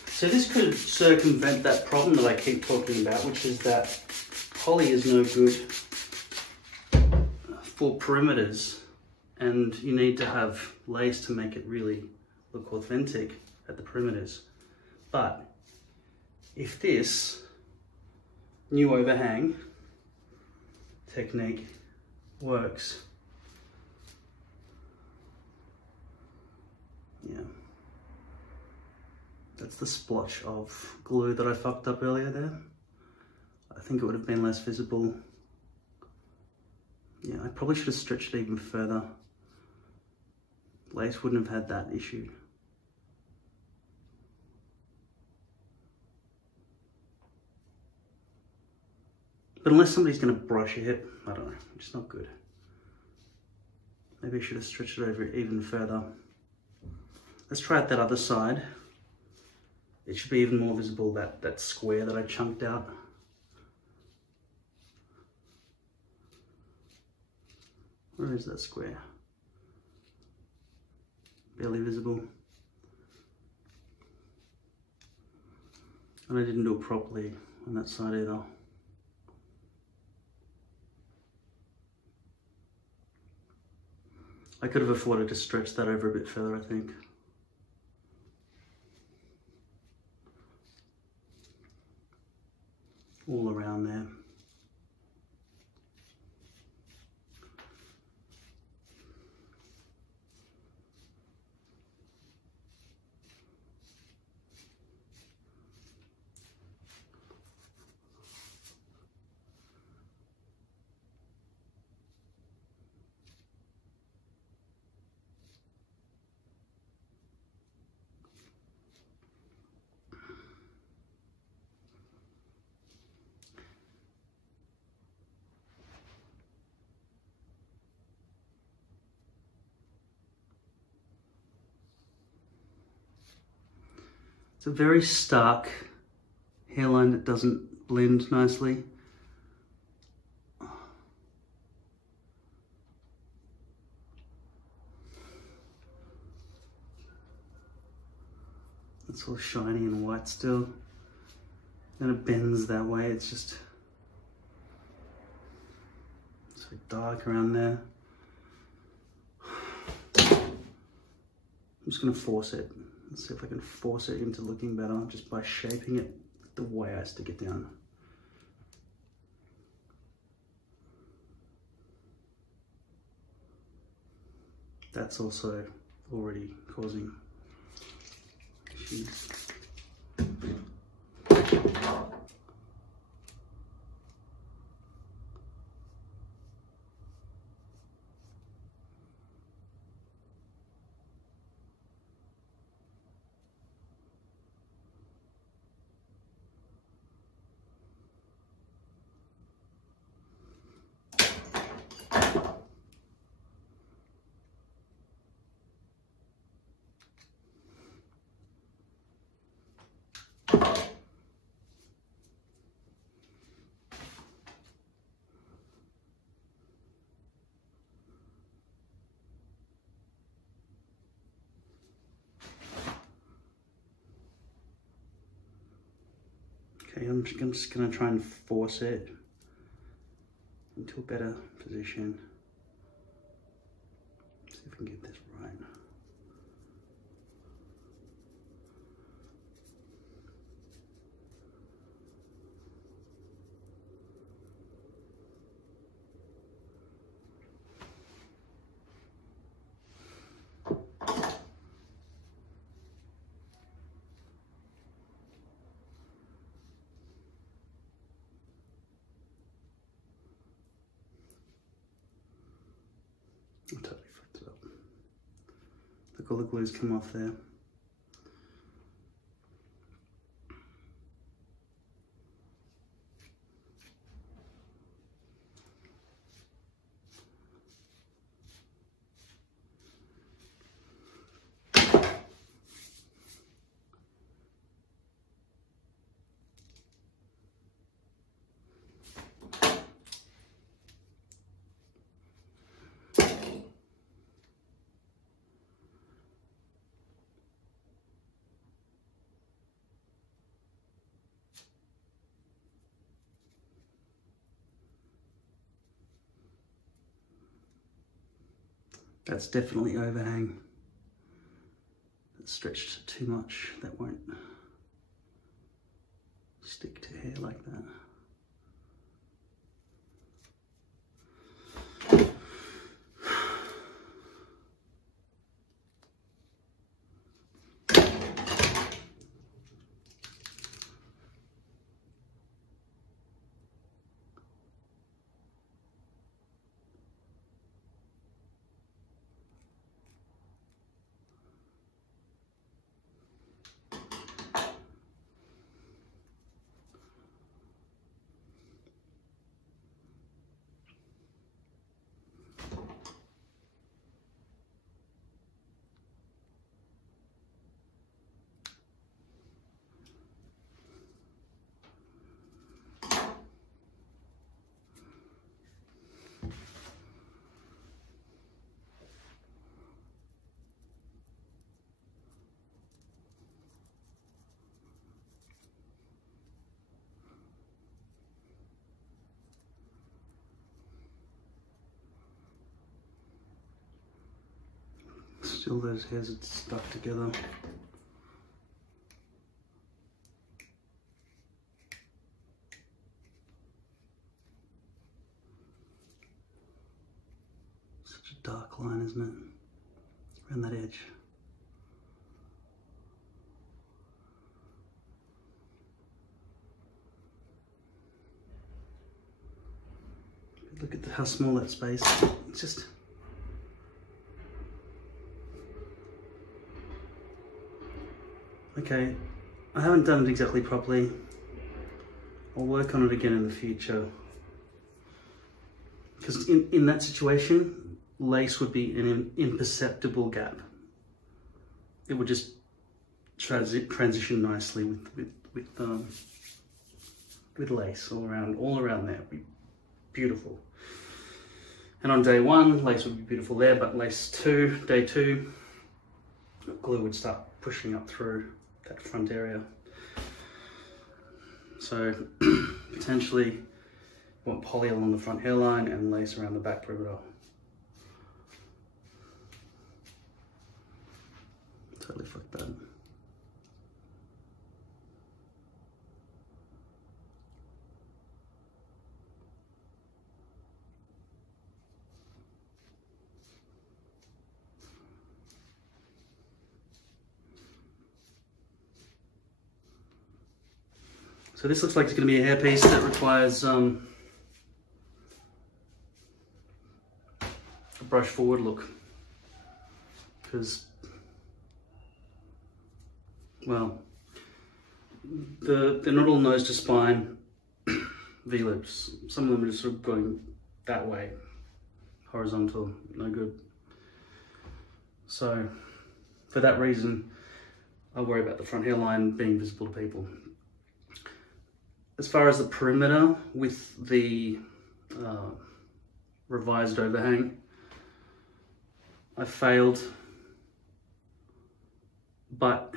So this could circumvent that problem that I keep talking about, which is that poly is no good for perimeters, and you need to have lace to make it really look authentic at the perimeters. But if this new overhang technique works, Yeah. That's the splotch of glue that I fucked up earlier there. I think it would have been less visible. Yeah, I probably should have stretched it even further. Lace wouldn't have had that issue. But unless somebody's going to brush your hip, I don't know, it's not good. Maybe I should have stretched it over even further. Let's try it that other side. It should be even more visible, that square that I chunked out. Where is that square? Barely visible. And I didn't do it properly on that side either. I could have afforded to stretch that over a bit further, I think. All around there. It's a very stark hairline that doesn't blend nicely. It's all shiny and white still. And it bends that way, it's just so dark around there. I'm just gonna force it. Let's see if I can force it into looking better just by shaping it the way I stick it down. That's also already causing issues. Okay, I'm just going to try and force it into a better position. See if I can get this right. I totally fucked it up. Look, all the glue's come off there. That's definitely overhang. It's stretched too much. That won't stick to hair like that. All those hairs are stuck together. Such a dark line, isn't it? Around that edge. Look at how small that space is. It's just... Okay, I haven't done it exactly properly. I'll work on it again in the future. Because in that situation, lace would be an imperceptible gap. It would just transition nicely with lace all around there. It'd be beautiful. And on day one, lace would be beautiful there, but day two, glue would start pushing up through that front area. So potentially want poly along the front hairline and lace around the back perimeter. Totally fucked that. So this looks like it's going to be a hairpiece that requires a brush forward look, because, well, they're not all nose to spine V-lips. Some of them are just sort of going that way, horizontal, no good. So for that reason, I worry about the front hairline being visible to people. As far as the perimeter with the revised overhang, I failed, but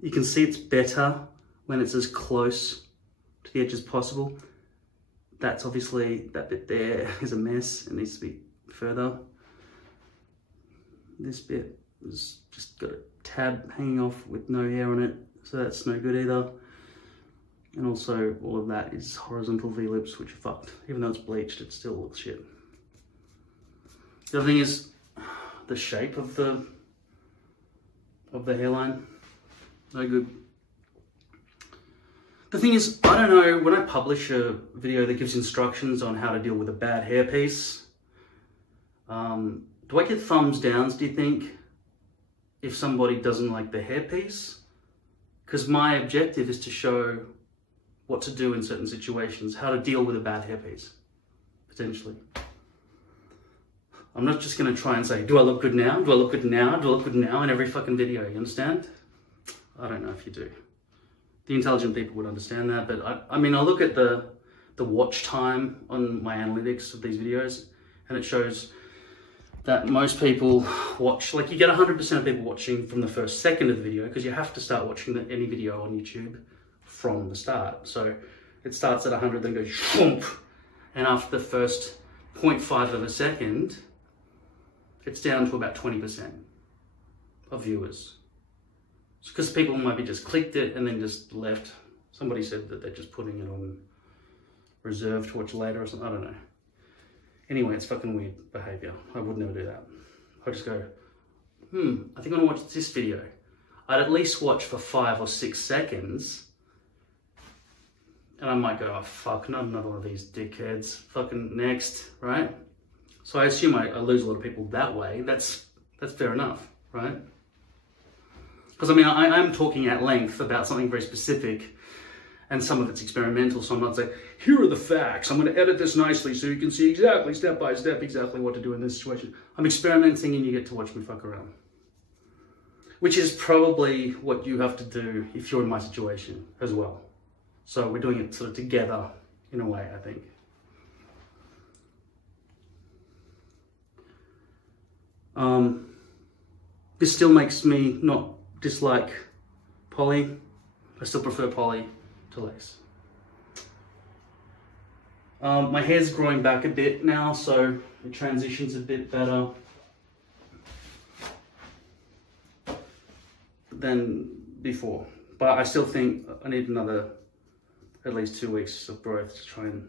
you can see it's better when it's as close to the edge as possible. That's obviously, that bit there is a mess, it needs to be further. This bit has just got a tab hanging off with no hair on it, so that's no good either. And also all of that is horizontal V-lips, which are fucked. Even though it's bleached, it still looks shit. The other thing is the shape of the hairline, no good. The thing is, I don't know, when I publish a video that gives instructions on how to deal with a bad hairpiece, do I get thumbs downs, do you think, if somebody doesn't like the hairpiece? Because my objective is to show what to do in certain situations, how to deal with a bad hairpiece, potentially. I'm not just going to try and say, do I look good now? Do I look good now? Do I look good now in every fucking video, you understand? I don't know if you do. The intelligent people would understand that, but I mean, I look at the watch time on my analytics of these videos, and it shows that most people watch, like you get 100% of people watching from the first second of the video, because you have to start watching any video on YouTube from the start. So it starts at 100, then goes shoomp, and after the first 0.5 of a second, it's down to about 20% of viewers. Because people might be just clicked it and then just left. Somebody said that they're just putting it on reserve to watch later or something, I don't know. Anyway, it's fucking weird behavior. I would never do that. I just go, I think I want to watch this video. I'd at least watch for 5 or 6 seconds, and I might go, oh fuck, no, I'm not one of these dickheads. Fucking next, right? So I assume I lose a lot of people that way. That's fair enough, right? Because I mean, I'm talking at length about something very specific, and some of it's experimental, so I'm not saying, here are the facts, I'm going to edit this nicely so you can see exactly, step by step, exactly what to do in this situation. I'm experimenting and you get to watch me fuck around. Which is probably what you have to do if you're in my situation as well. So we're doing it sort of together in a way, I think. This still makes me not dislike poly. I still prefer poly to lace. My hair's growing back a bit now, so it transitions a bit better. than before. But I still think I need another at least 2 weeks of growth to try and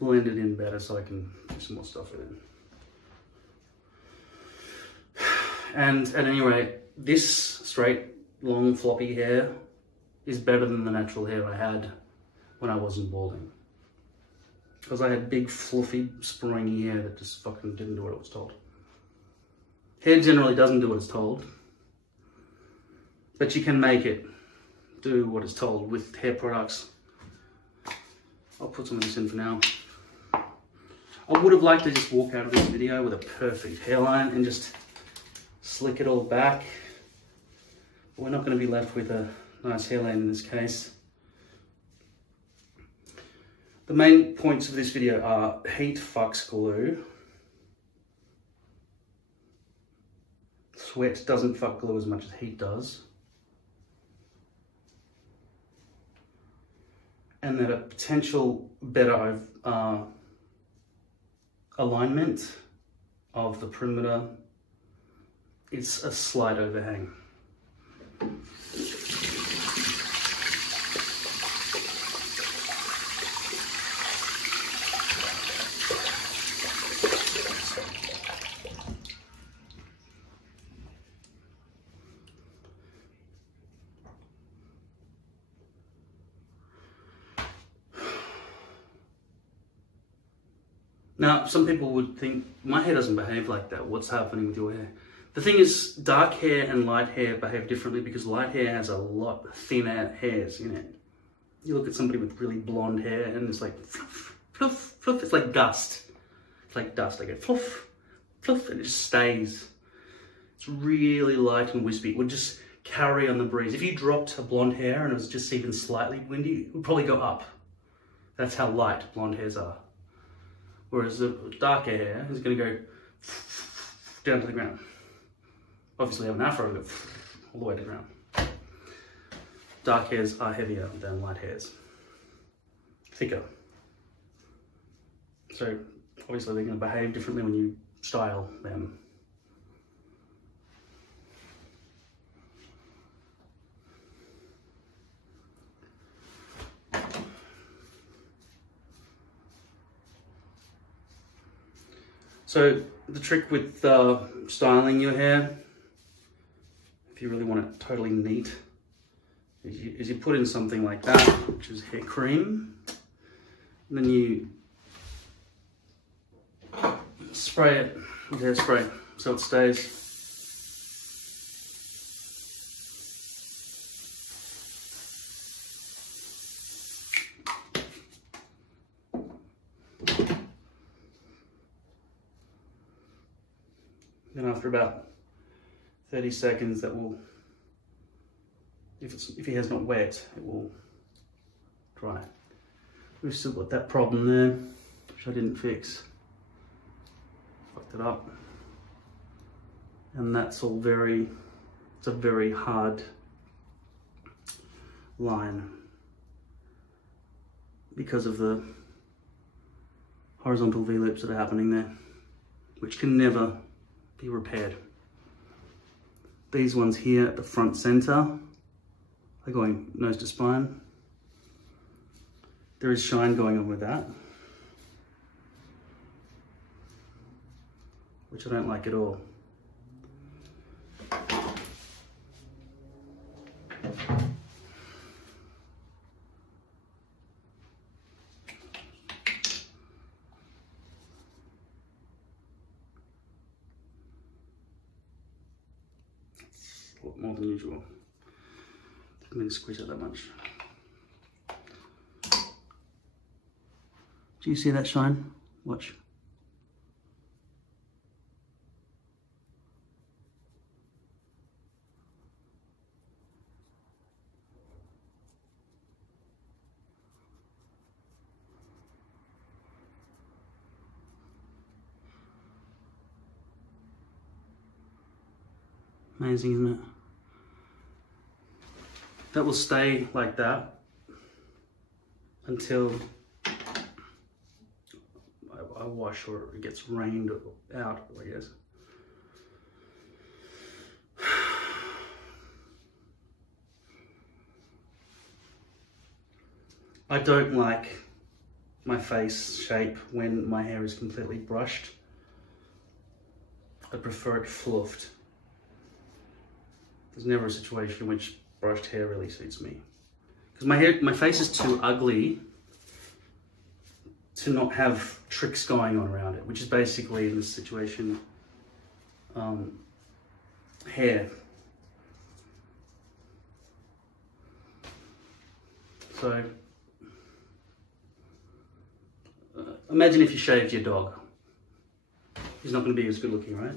blend it in better so I can do some more stuff with it. And at any rate, this straight, long, floppy hair is better than the natural hair I had when I wasn't balding. Because I had big, fluffy, springy hair that just fucking didn't do what it was told. Hair generally doesn't do what it's told, but you can make it do what it's told with hair products. I'll put some of this in for now. I would have liked to just walk out of this video with a perfect hairline and just slick it all back. But we're not going to be left with a nice hairline in this case. The main points of this video are heat fucks glue. Sweat doesn't fuck glue as much as heat does. And that a potential better alignment of the perimeter, it's a slight overhang. Now, some people would think, my hair doesn't behave like that. What's happening with your hair? The thing is, dark hair and light hair behave differently because light hair has a lot thinner hairs in it. You look at somebody with really blonde hair and it's like fluff, fluff, fluff. It's like dust. It's like dust. I go fluff, fluff, and it just stays. It's really light and wispy. It would just carry on the breeze. If you dropped a blonde hair and it was just even slightly windy, it would probably go up. That's how light blonde hairs are. Whereas the darker hair is going to go down to the ground. Obviously, I have an afro, go all the way to the ground. Dark hairs are heavier than light hairs, thicker. So obviously, they're going to behave differently when you style them. So the trick with styling your hair, if you really want it totally neat, is you put in something like that, which is hair cream, and then you spray it with hairspray so it stays. Then after about 30 seconds, that will, if your hair's not wet, it will dry. We've still got that problem there, which I didn't fix. Fucked it up. And that's all it's a very hard line because of the horizontal V-loops that are happening there, which can never be repaired. These ones here at the front center are going nose to spine. There is shine going on with that, which I don't like at all. More than usual. Didn't mean to squeeze it that much. Do you see that shine? Watch. Amazing, isn't it? That will stay like that until I wash or it gets rained out, I guess. I don't like my face shape when my hair is completely brushed. I prefer it fluffed. There's never a situation in which brushed hair really suits me. Because my face is too ugly to not have tricks going on around it, which is basically in this situation, hair. So, imagine if you shaved your dog. He's not going to be as good looking, right?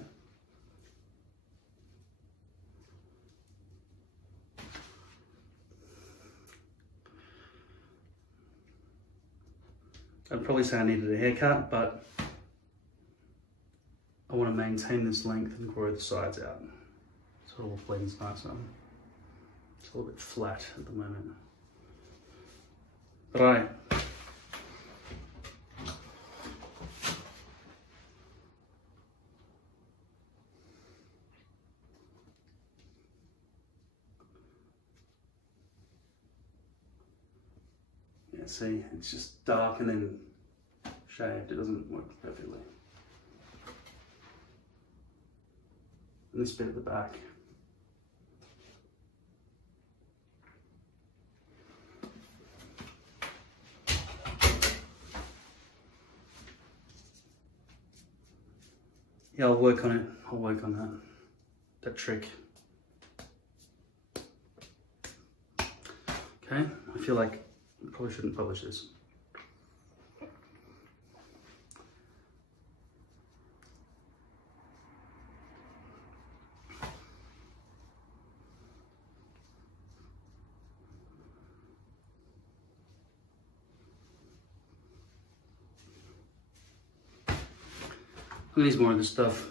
I'd probably say I needed a haircut, but I want to maintain this length and grow the sides out so it all blends nicer. It's a little bit flat at the moment. But alright. Yeah, see, it's just dark and then shaved. It doesn't work perfectly. And this bit at the back. Yeah, I'll work on it. I'll work on that trick. Okay, I feel like I probably shouldn't publish this. I need more of this stuff.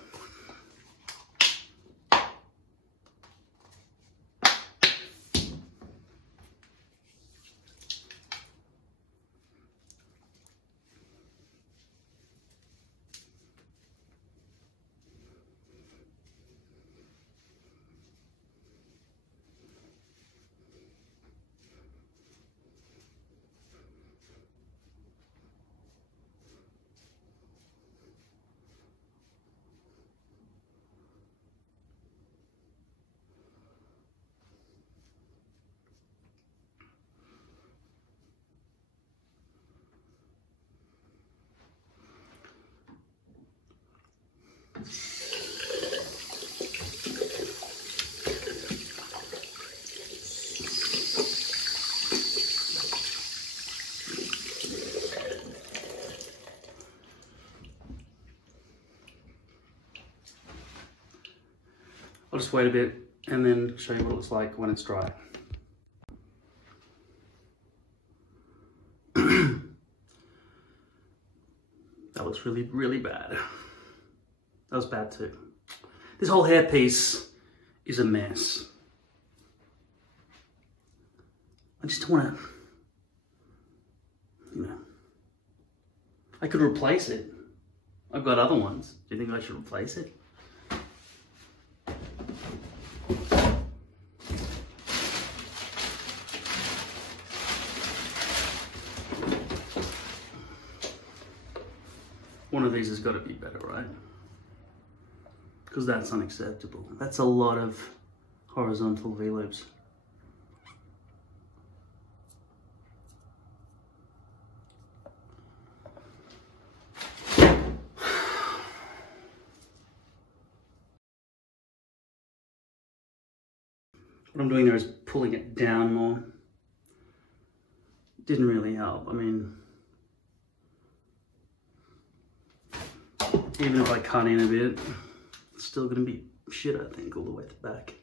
I'll just wait a bit and then show you what it looks like when it's dry. That looks really, really bad. That was bad too. This whole hairpiece is a mess. I just want to, you know, I could replace it. I've got other ones. Do you think I should replace it? One of these has got to be better, right? Because that's unacceptable. That's a lot of horizontal V-loops. What I'm doing there is pulling it down more. Didn't really help. I mean, even if I cut in a bit, it's still gonna be shit, I think, all the way to the back.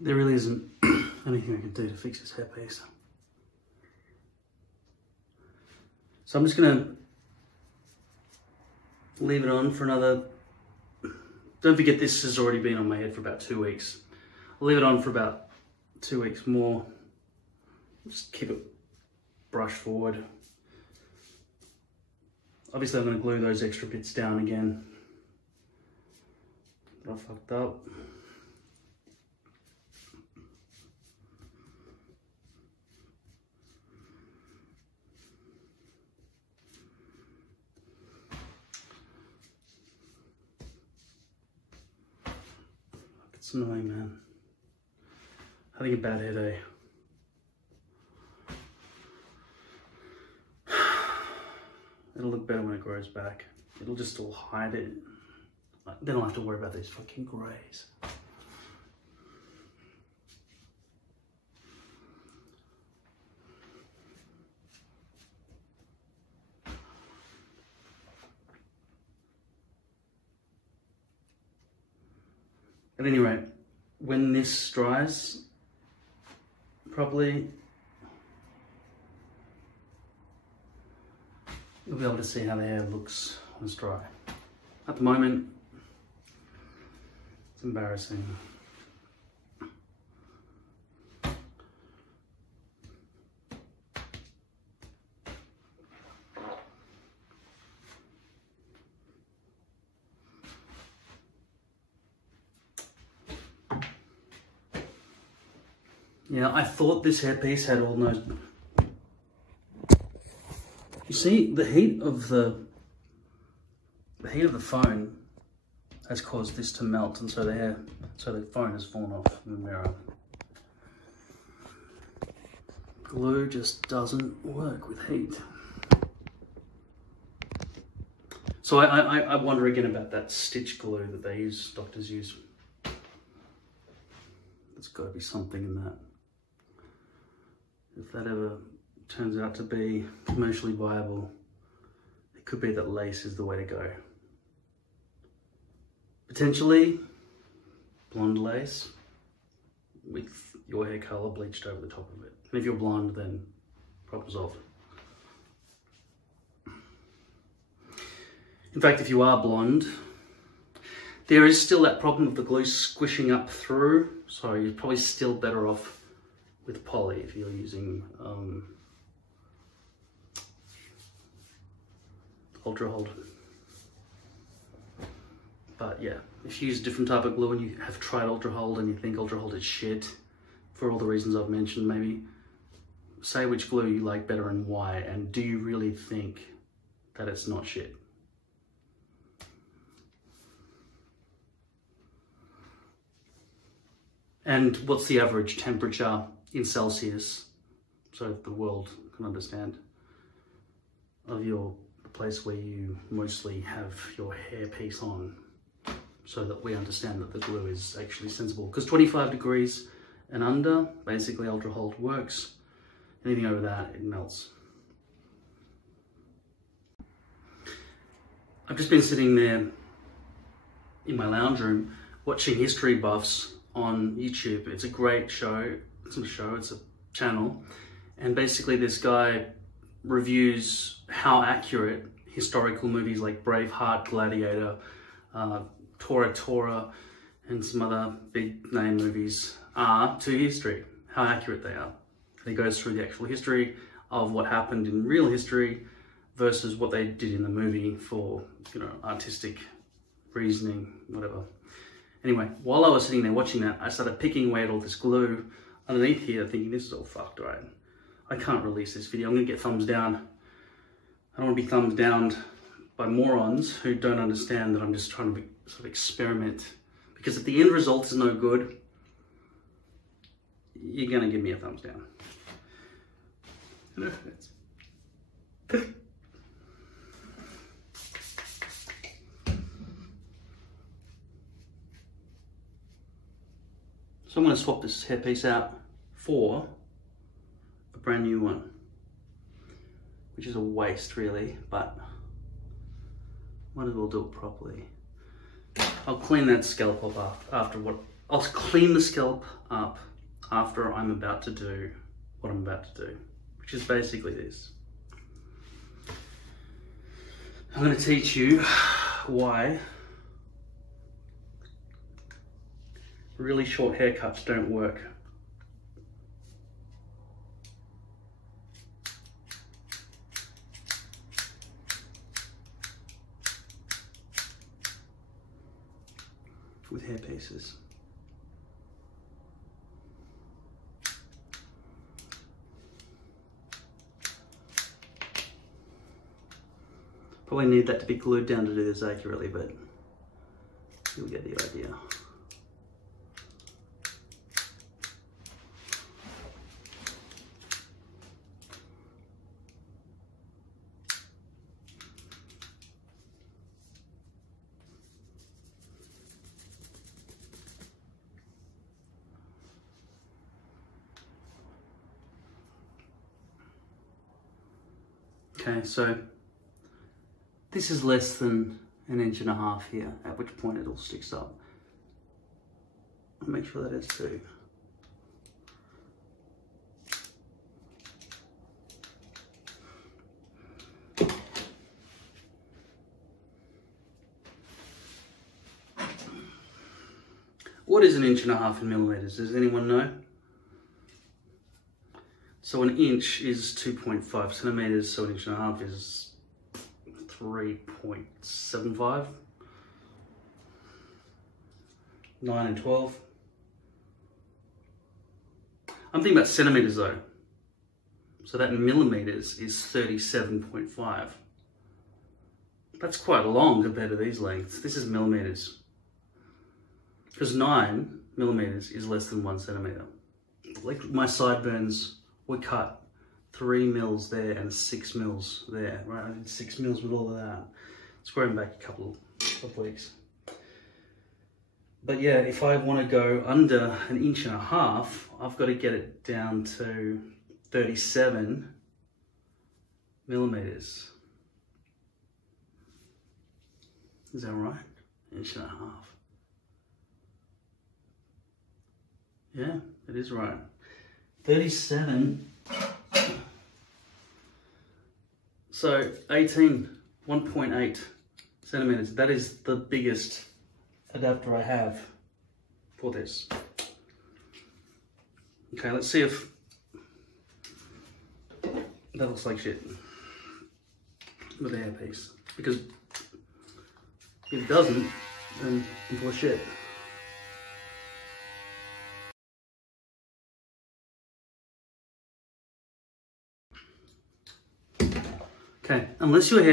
There really isn't anything I can do to fix this hairpiece. So I'm just gonna leave it on for another, don't forget this has already been on my head for about 2 weeks. I'll leave it on for about 2 weeks more. Just keep it brushed forward. Obviously I'm going to glue those extra bits down again that I fucked up. It's annoying, man. Having a bad headache. It'll look better when it grows back. It'll just all hide it. Then I'll have to worry about these fucking greys. At any rate, when this dries properly, you'll be able to see how the hair looks when it's dry. At the moment, it's embarrassing. Yeah, I thought this hairpiece had all those. You see, the heat of the phone has caused this to melt, and so the phone has fallen off the mirror. Glue just doesn't work with heat. So I wonder again about that stitch glue that they use, doctors use. There's got to be something in that. If that ever turns out to be commercially viable, it could be that lace is the way to go. Potentially blonde lace with your hair color bleached over the top of it. And if you're blonde, then problem solved. In fact, if you are blonde, there is still that problem of the glue squishing up through, so you're probably still better off with poly if you're using Ultra Hold. But yeah, if you use a different type of glue and you have tried Ultra Hold and you think Ultra Hold is shit for all the reasons I've mentioned, maybe say which glue you like better and why, and do you really think that it's not shit? And what's the average temperature in Celsius, so the world can understand, of the place where you mostly have your hairpiece on, so that we understand that the glue is actually sensible. Because 25 degrees and under, basically Ultra Hold works. Anything over that, it melts. I've just been sitting there in my lounge room watching history buffs on YouTube. It's a great show. It's not a show, it's a channel. And basically this guy reviews how accurate historical movies like Braveheart, Gladiator, Tora Tora, and some other big name movies are to history, how accurate they are. And he goes through the actual history of what happened in real history versus what they did in the movie for, you know, artistic reasoning, whatever. Anyway, while I was sitting there watching that, I started picking away at all this glue underneath here, thinking this is all fucked, right? I can't release this video. I'm gonna get thumbs down. I don't want to be thumbs down by morons who don't understand that I'm just trying to sort of experiment. Because if the end result is no good, you're gonna give me a thumbs down. So I'm going to swap this hairpiece out for a brand new one, which is a waste really, but might as well do it properly. I'll clean that scalp up I'll clean the scalp up after I'm about to do what I'm about to do, which is basically this. I'm going to teach you why really short haircuts don't work with hair pieces. Probably need that to be glued down to do this accurately, but you'll get the idea. Okay, so this is less than 1.5 inches here, at which point it all sticks up. I'll make sure that is too. What is 1.5 inches in millimeters? Does anyone know? So 1 inch is 2.5 centimeters, so 1.5 inches is 3.75. 9 and 12. I'm thinking about centimeters though. So that in millimeters is 37.5. That's quite long compared to these lengths. This is millimeters. Because 9 millimeters is less than 1 centimeter. Like my sideburns were cut 3 mils there and 6 mils there, right? I did 6 mils with all of that. It's growing back a couple of weeks. But yeah, if I want to go under 1.5 inches, I've got to get it down to 37 millimeters. Is that right? 1.5 inches. Yeah, it is right. 37. So 1.8 centimeters. That is the biggest adapter I have for this. Okay, let's see if that looks like shit with a hairpiece. Because if it doesn't, then I'm full of shit. Okay, unless your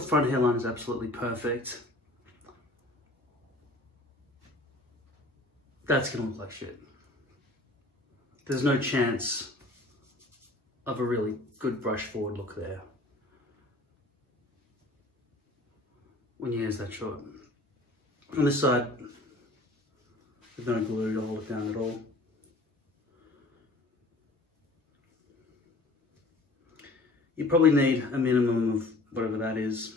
front hairline is absolutely perfect, that's gonna look like shit. There's no chance of a really good brush forward look there when your hair's that short. On this side, there's no glue to hold it down at all. You probably need a minimum of whatever that is.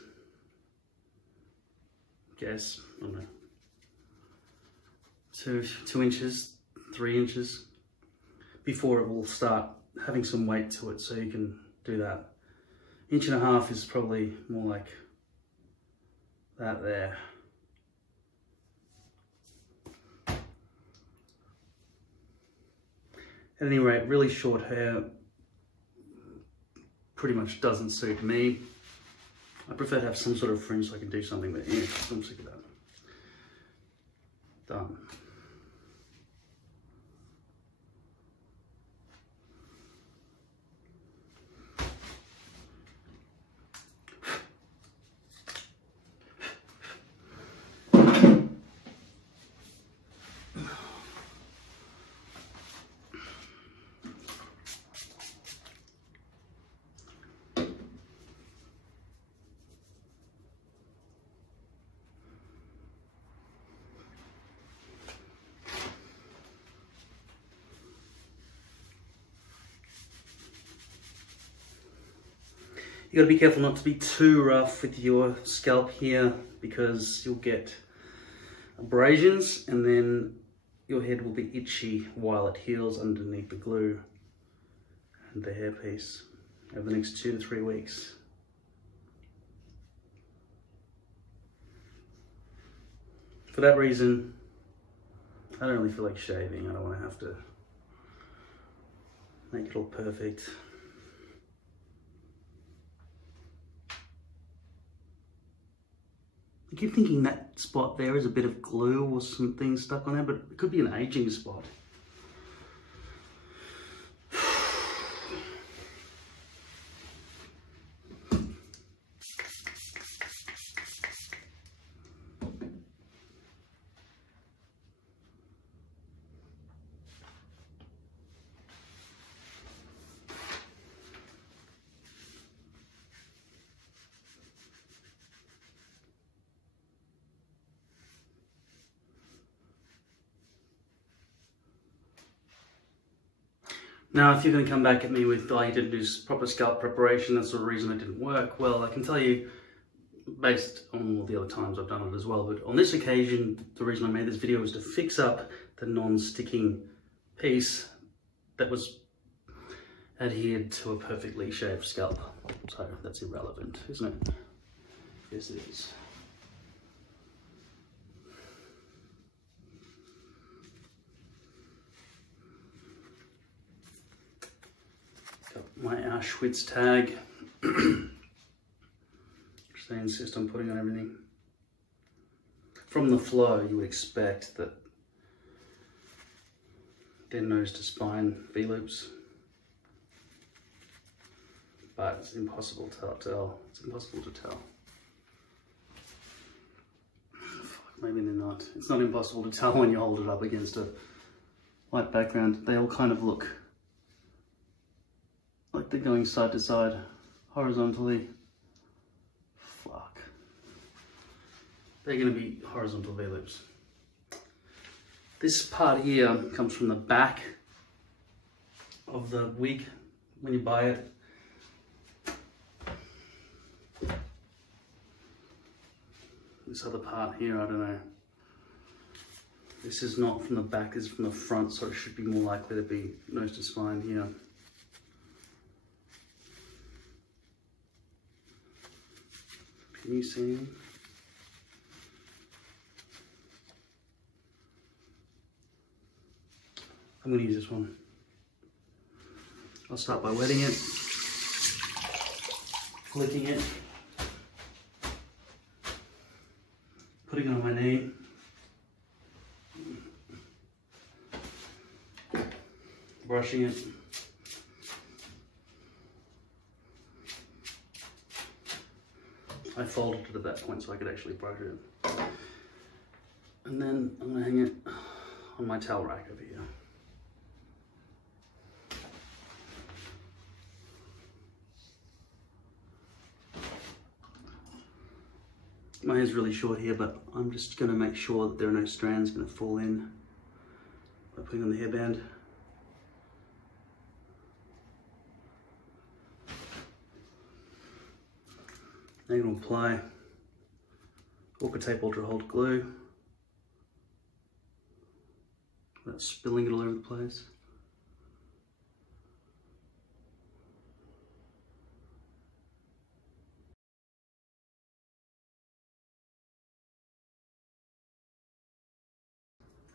Guess, I don't know, 2 inches, 3 inches, before it will start having some weight to it, so you can do that. 1.5 inches is probably more like that there. At any rate, really short hair pretty much doesn't suit me. I prefer to have some sort of fringe so I can do something, but yeah, I'm sick of that. Done. You gotta be careful not to be too rough with your scalp here, because you'll get abrasions and then your head will be itchy while it heals underneath the glue and the hairpiece over the next 2 to 3 weeks. For that reason, I don't really feel like shaving. I don't want to have to make it all perfect. I keep thinking that spot there is a bit of glue or something stuck on there, but it could be an aging spot. Now, if you're going to come back at me with, oh, you didn't do proper scalp preparation, that's the reason it didn't work. Well, I can tell you, based on all the other times I've done it as well, but on this occasion, the reason I made this video was to fix up the non-sticking piece that was adhered to a perfectly shaved scalp. So that's irrelevant, isn't it? Yes, it is. My Auschwitz tag, which they insist on putting on everything. From the flow, you would expect that they're nose to spine V-loops, but it's impossible to tell. It's impossible to tell. Fuck, maybe they're not. It's not impossible to tell when you hold it up against a white background. They all kind of look like they're going side to side, horizontally. Fuck. They're gonna be horizontal V-loops. This part here comes from the back of the wig when you buy it. This other part here, I don't know. This is not from the back, this is from the front, so it should be more likely to be nose to spine here. Can you see him? I'm going to use this one. I'll start by wetting it, flicking it, putting it on my knee, brushing it. I folded it at that point so I could actually brush it. And then I'm going to hang it on my towel rack over here. My hair's really short here, but I'm just going to make sure that there are no strands going to fall in by putting on the hairband. Now you're going to apply Orca Tape Ultra Hold Glue without spilling it all over the place.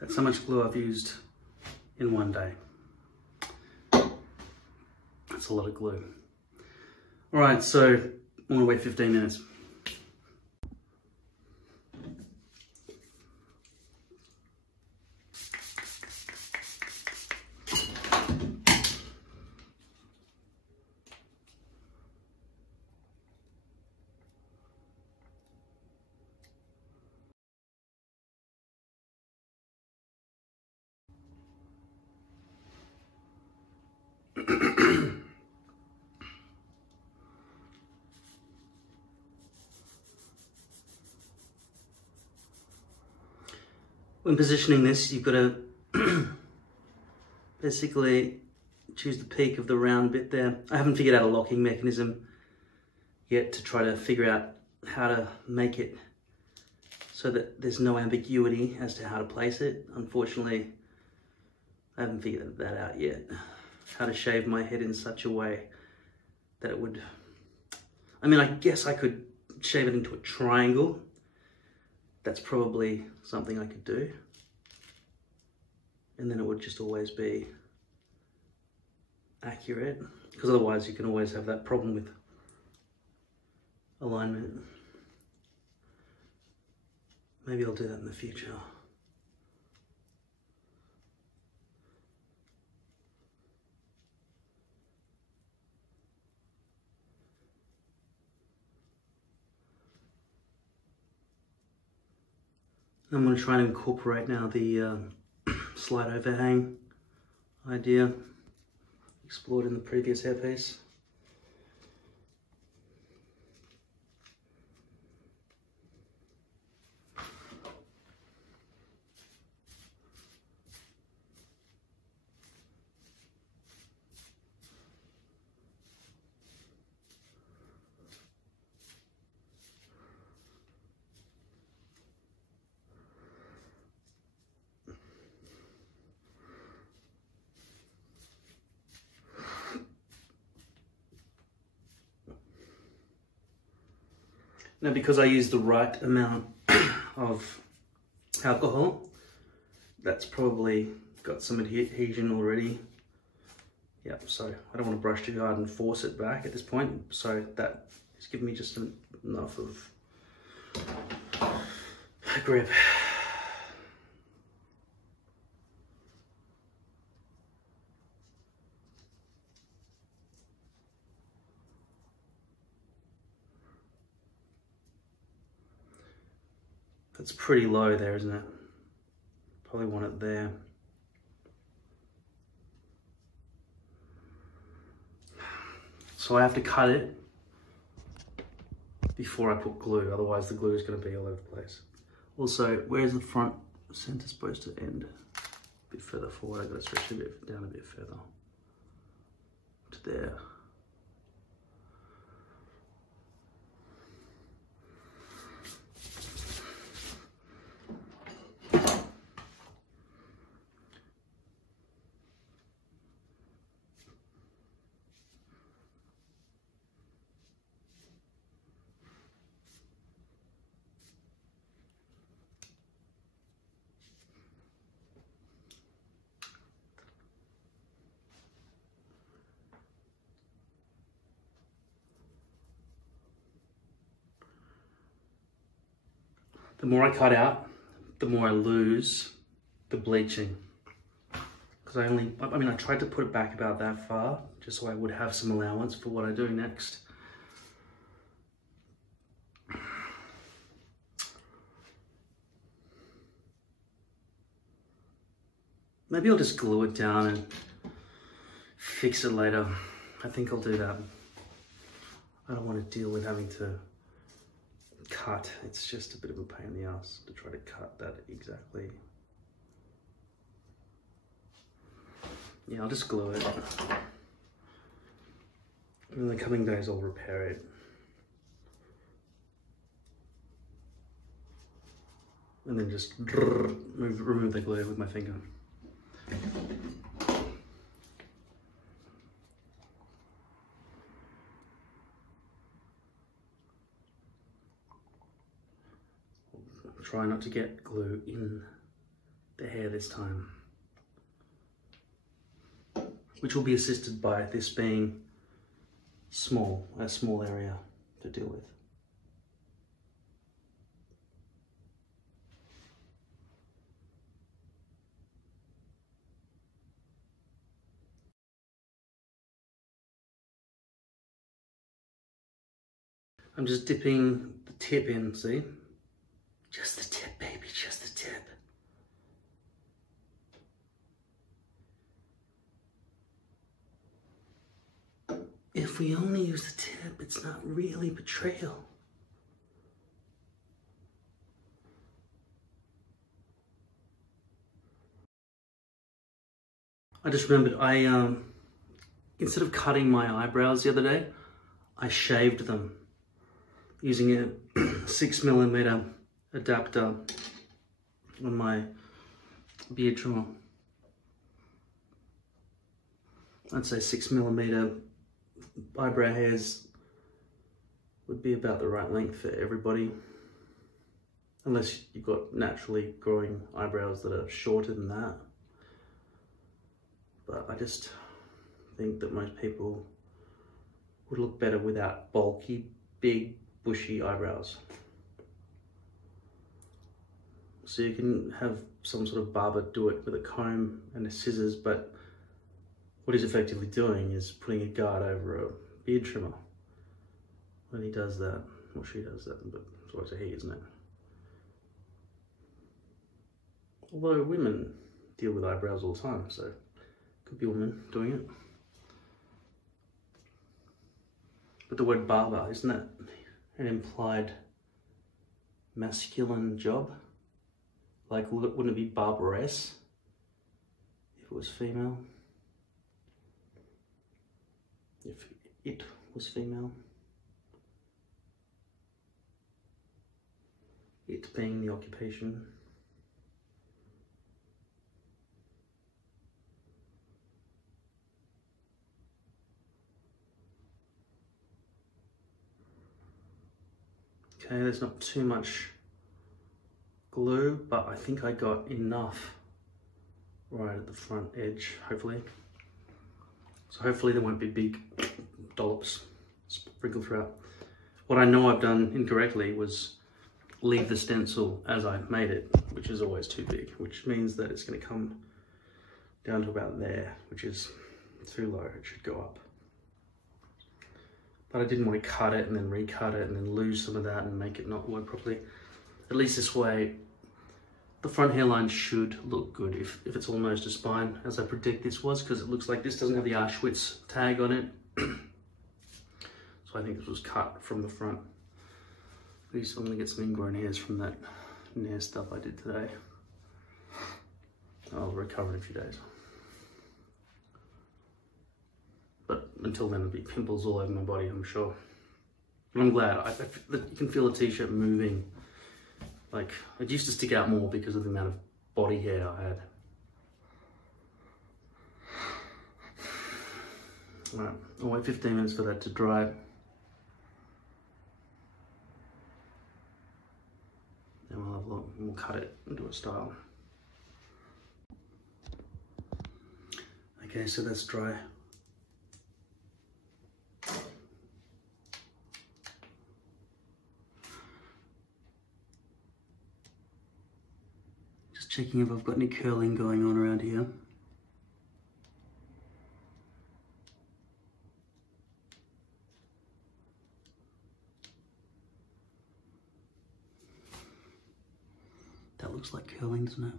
That's how much glue I've used in one day. That's a lot of glue. All right, so I'm gonna wait 15 minutes. When positioning this, you've got to basically choose the peak of the round bit there. I haven't figured out a locking mechanism yet to try to figure out how to make it so that there's no ambiguity as to how to place it. Unfortunately, I haven't figured that out yet. How to shave my head in such a way that it would... I mean, I guess I could shave it into a triangle. That's probably something I could do. and then it would just always be accurate, because otherwise you can always have that problem with alignment. Maybe I'll do that in the future. I'm going to try and incorporate now the slight overhang idea explored in the previous hairpiece. Now, because I use the right amount of alcohol, that's probably got some adhesion already. Yep, so I don't want to brush too hard and force it back at this point. So that is giving me just enough of grip. That's pretty low there, isn't it? Probably want it there. So I have to cut it before I put glue, otherwise the glue is going to be all over the place. Also, where's the front center supposed to end? A bit further forward, I've got to stretch it down a bit further. To there. The more I cut out, the more I lose the bleaching. Because I tried to put it back about that far, just so I would have some allowance for what I do next. Maybe I'll just glue it down and fix it later. I think I'll do that. I don't want to deal with having to cut. It's just a bit of a pain in the ass to try to cut that exactly. Yeah, I'll just glue it. In the coming days, I'll repair it. And then just remove the glue with my finger. Try not to get glue in the hair this time, which will be assisted by this being a small area to deal with. I'm just dipping the tip in, see? Just the tip, baby, just the tip. If we only use the tip, it's not really betrayal. I just remembered, instead of cutting my eyebrows the other day, I shaved them using a 6mm adapter on my beard trimmer. I'd say 6mm eyebrow hairs would be about the right length for everybody, unless you've got naturally growing eyebrows that are shorter than that. but I just think that most people would look better without bulky, big, bushy eyebrows. So you can have some sort of barber do it with a comb and a scissors, but what he's effectively doing is putting a guard over a beard trimmer when he does that, or she does that, but it's always a he, isn't it? Although women deal with eyebrows all the time, so could be a woman doing it. But the word barber, isn't that an implied masculine job? Like, wouldn't it be barbaress if it was female? If it was female? It being the occupation. Okay, there's not too much glue, but I think I got enough right at the front edge, hopefully. So hopefully there won't be big dollops sprinkled throughout. What I know I've done incorrectly was leave the stencil as I made it, which is always too big, which means that it's going to come down to about there, which is too low. It should go up. But I didn't want to cut it and then recut it and then lose some of that and make it not work properly. At least this way, the front hairline should look good if it's almost a spine, as I predict this was, because it looks like this doesn't have the Auschwitz tag on it. So I think this was cut from the front. At least I'm going to get some ingrown hairs from that nair stuff I did today. I'll recover in a few days. But until then, there'll be pimples all over my body, I'm sure. But I'm glad that you can feel the t-shirt moving. Like, it used to stick out more because of the amount of body hair I had. Alright, I'll wait 15 minutes for that to dry. Then we'll have a look and we'll cut it into a style. Okay, so that's dry. Checking if I've got any curling going on around here. That looks like curling, doesn't it?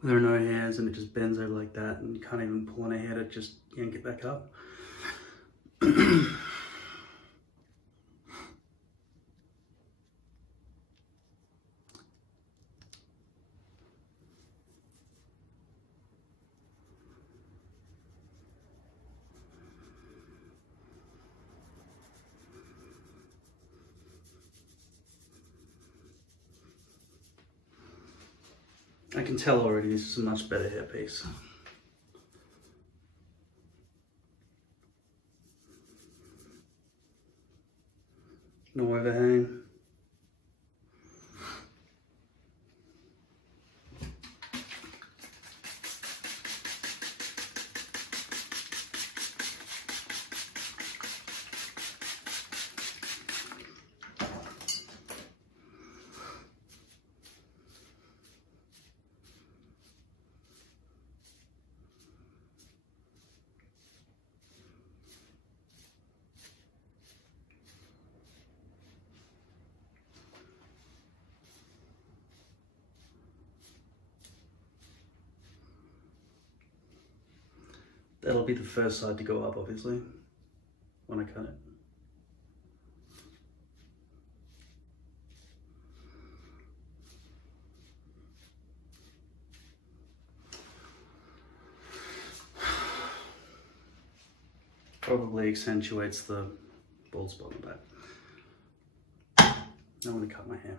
When there are no hairs and it just bends over like that and you can't even pull on a hair to just yank it back up. I can tell already this is a much better hairpiece. No overhang. That'll be the first side to go up, obviously, when I cut it. Probably accentuates the bald spot in the back. Now I'm going to cut my hair.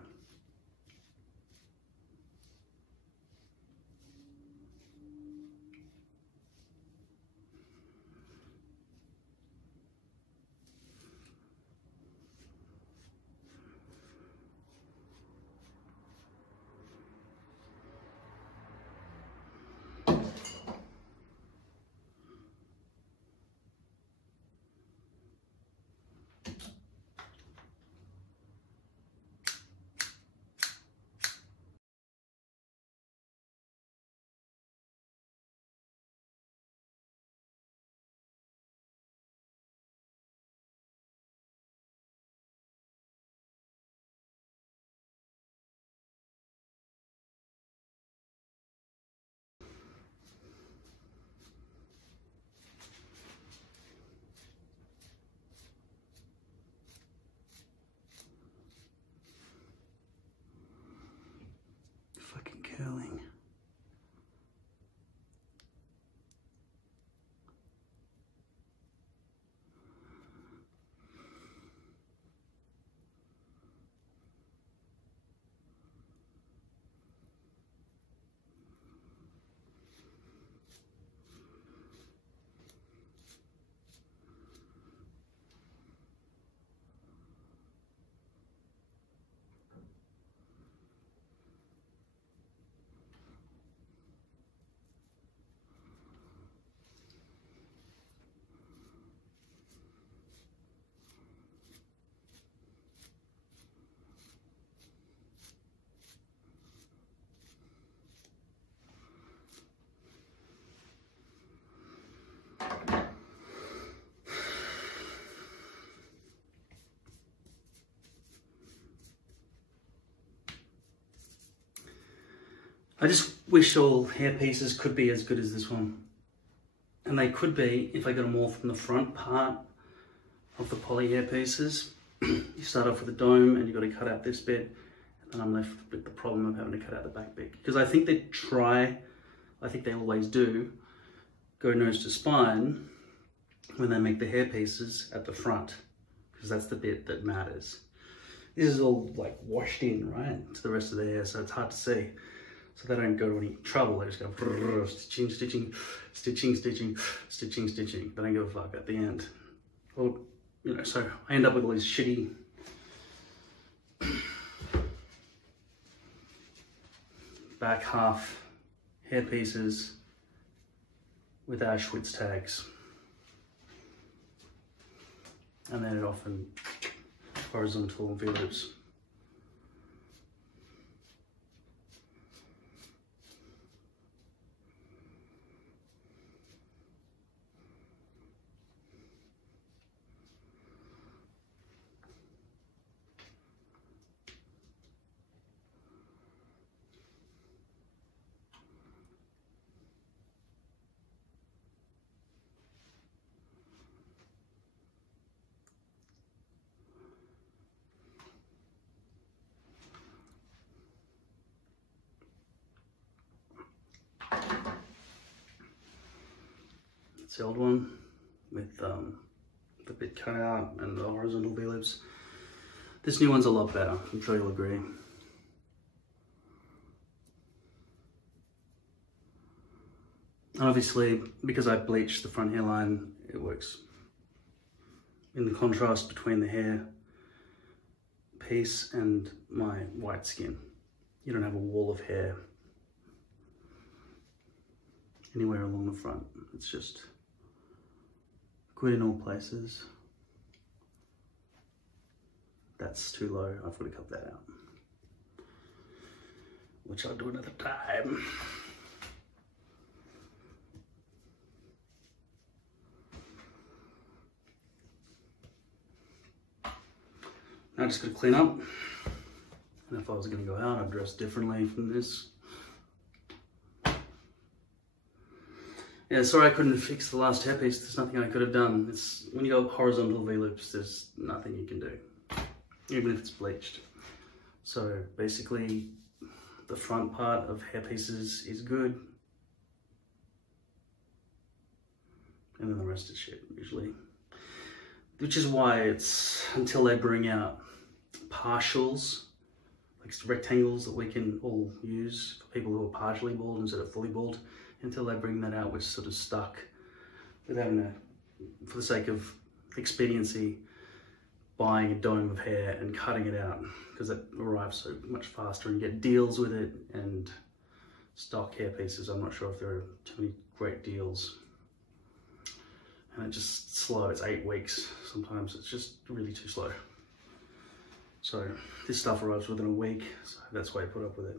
curling. I just wish all hair pieces could be as good as this one. And they could be if I got them all from the front part of the poly hair pieces. You start off with a dome and you've got to cut out this bit, and then I'm left with the problem of having to cut out the back bit. Because I think they try, I think they always do, go nose to spine when they make the hair pieces at the front, because that's the bit that matters. This is all like washed in, right, to the rest of the hair, so it's hard to see. So they don't go to any trouble, they just go stitching, stitching, stitching, stitching, stitching, stitching. They don't give a fuck at the end. Well, you know, so I end up with all these shitty back half hair pieces with Auschwitz tags. And then it often horizontal V-loops. It's the old one with the bit cut out and the horizontal V-loops. This new one's a lot better, I'm sure you'll agree. Obviously, because I bleached the front hairline, it works in the contrast between the hair piece and my white skin. You don't have a wall of hair anywhere along the front. It's just good in all places. That's too low, I've got to cut that out, which I'll do another time. Now I'm just going to clean up, and if I was going to go out, I'd dress differently from this. Yeah, sorry I couldn't fix the last hairpiece. There's nothing I could have done. It's when you go horizontal V-loops, there's nothing you can do, even if it's bleached. So basically, the front part of hairpieces is good, and then the rest is shit, usually. Which is why it's until they bring out partials, like rectangles that we can all use for people who are partially bald instead of fully bald. Until they bring that out, we're sort of stuck with having to, for the sake of expediency, buying a dome of hair and cutting it out, because it arrives so much faster, and you get deals with it. And stock hair pieces, I'm not sure if there are too many great deals. And it's just slow, it's 8 weeks. Sometimes it's just really too slow. So this stuff arrives within a week, so that's why I put up with it.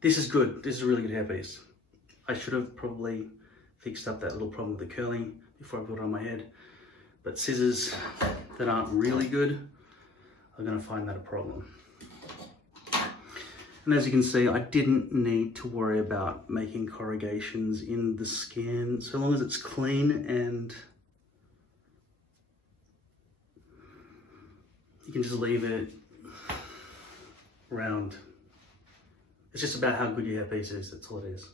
This is good, this is a really good hairpiece. I should have probably fixed up that little problem with the curling before I put it on my head. But scissors that aren't really good are gonna find that a problem. And as you can see, I didn't need to worry about making corrugations in the scan, so long as it's clean and you can just leave it around It's just about how good your hairpiece is, that's all it is.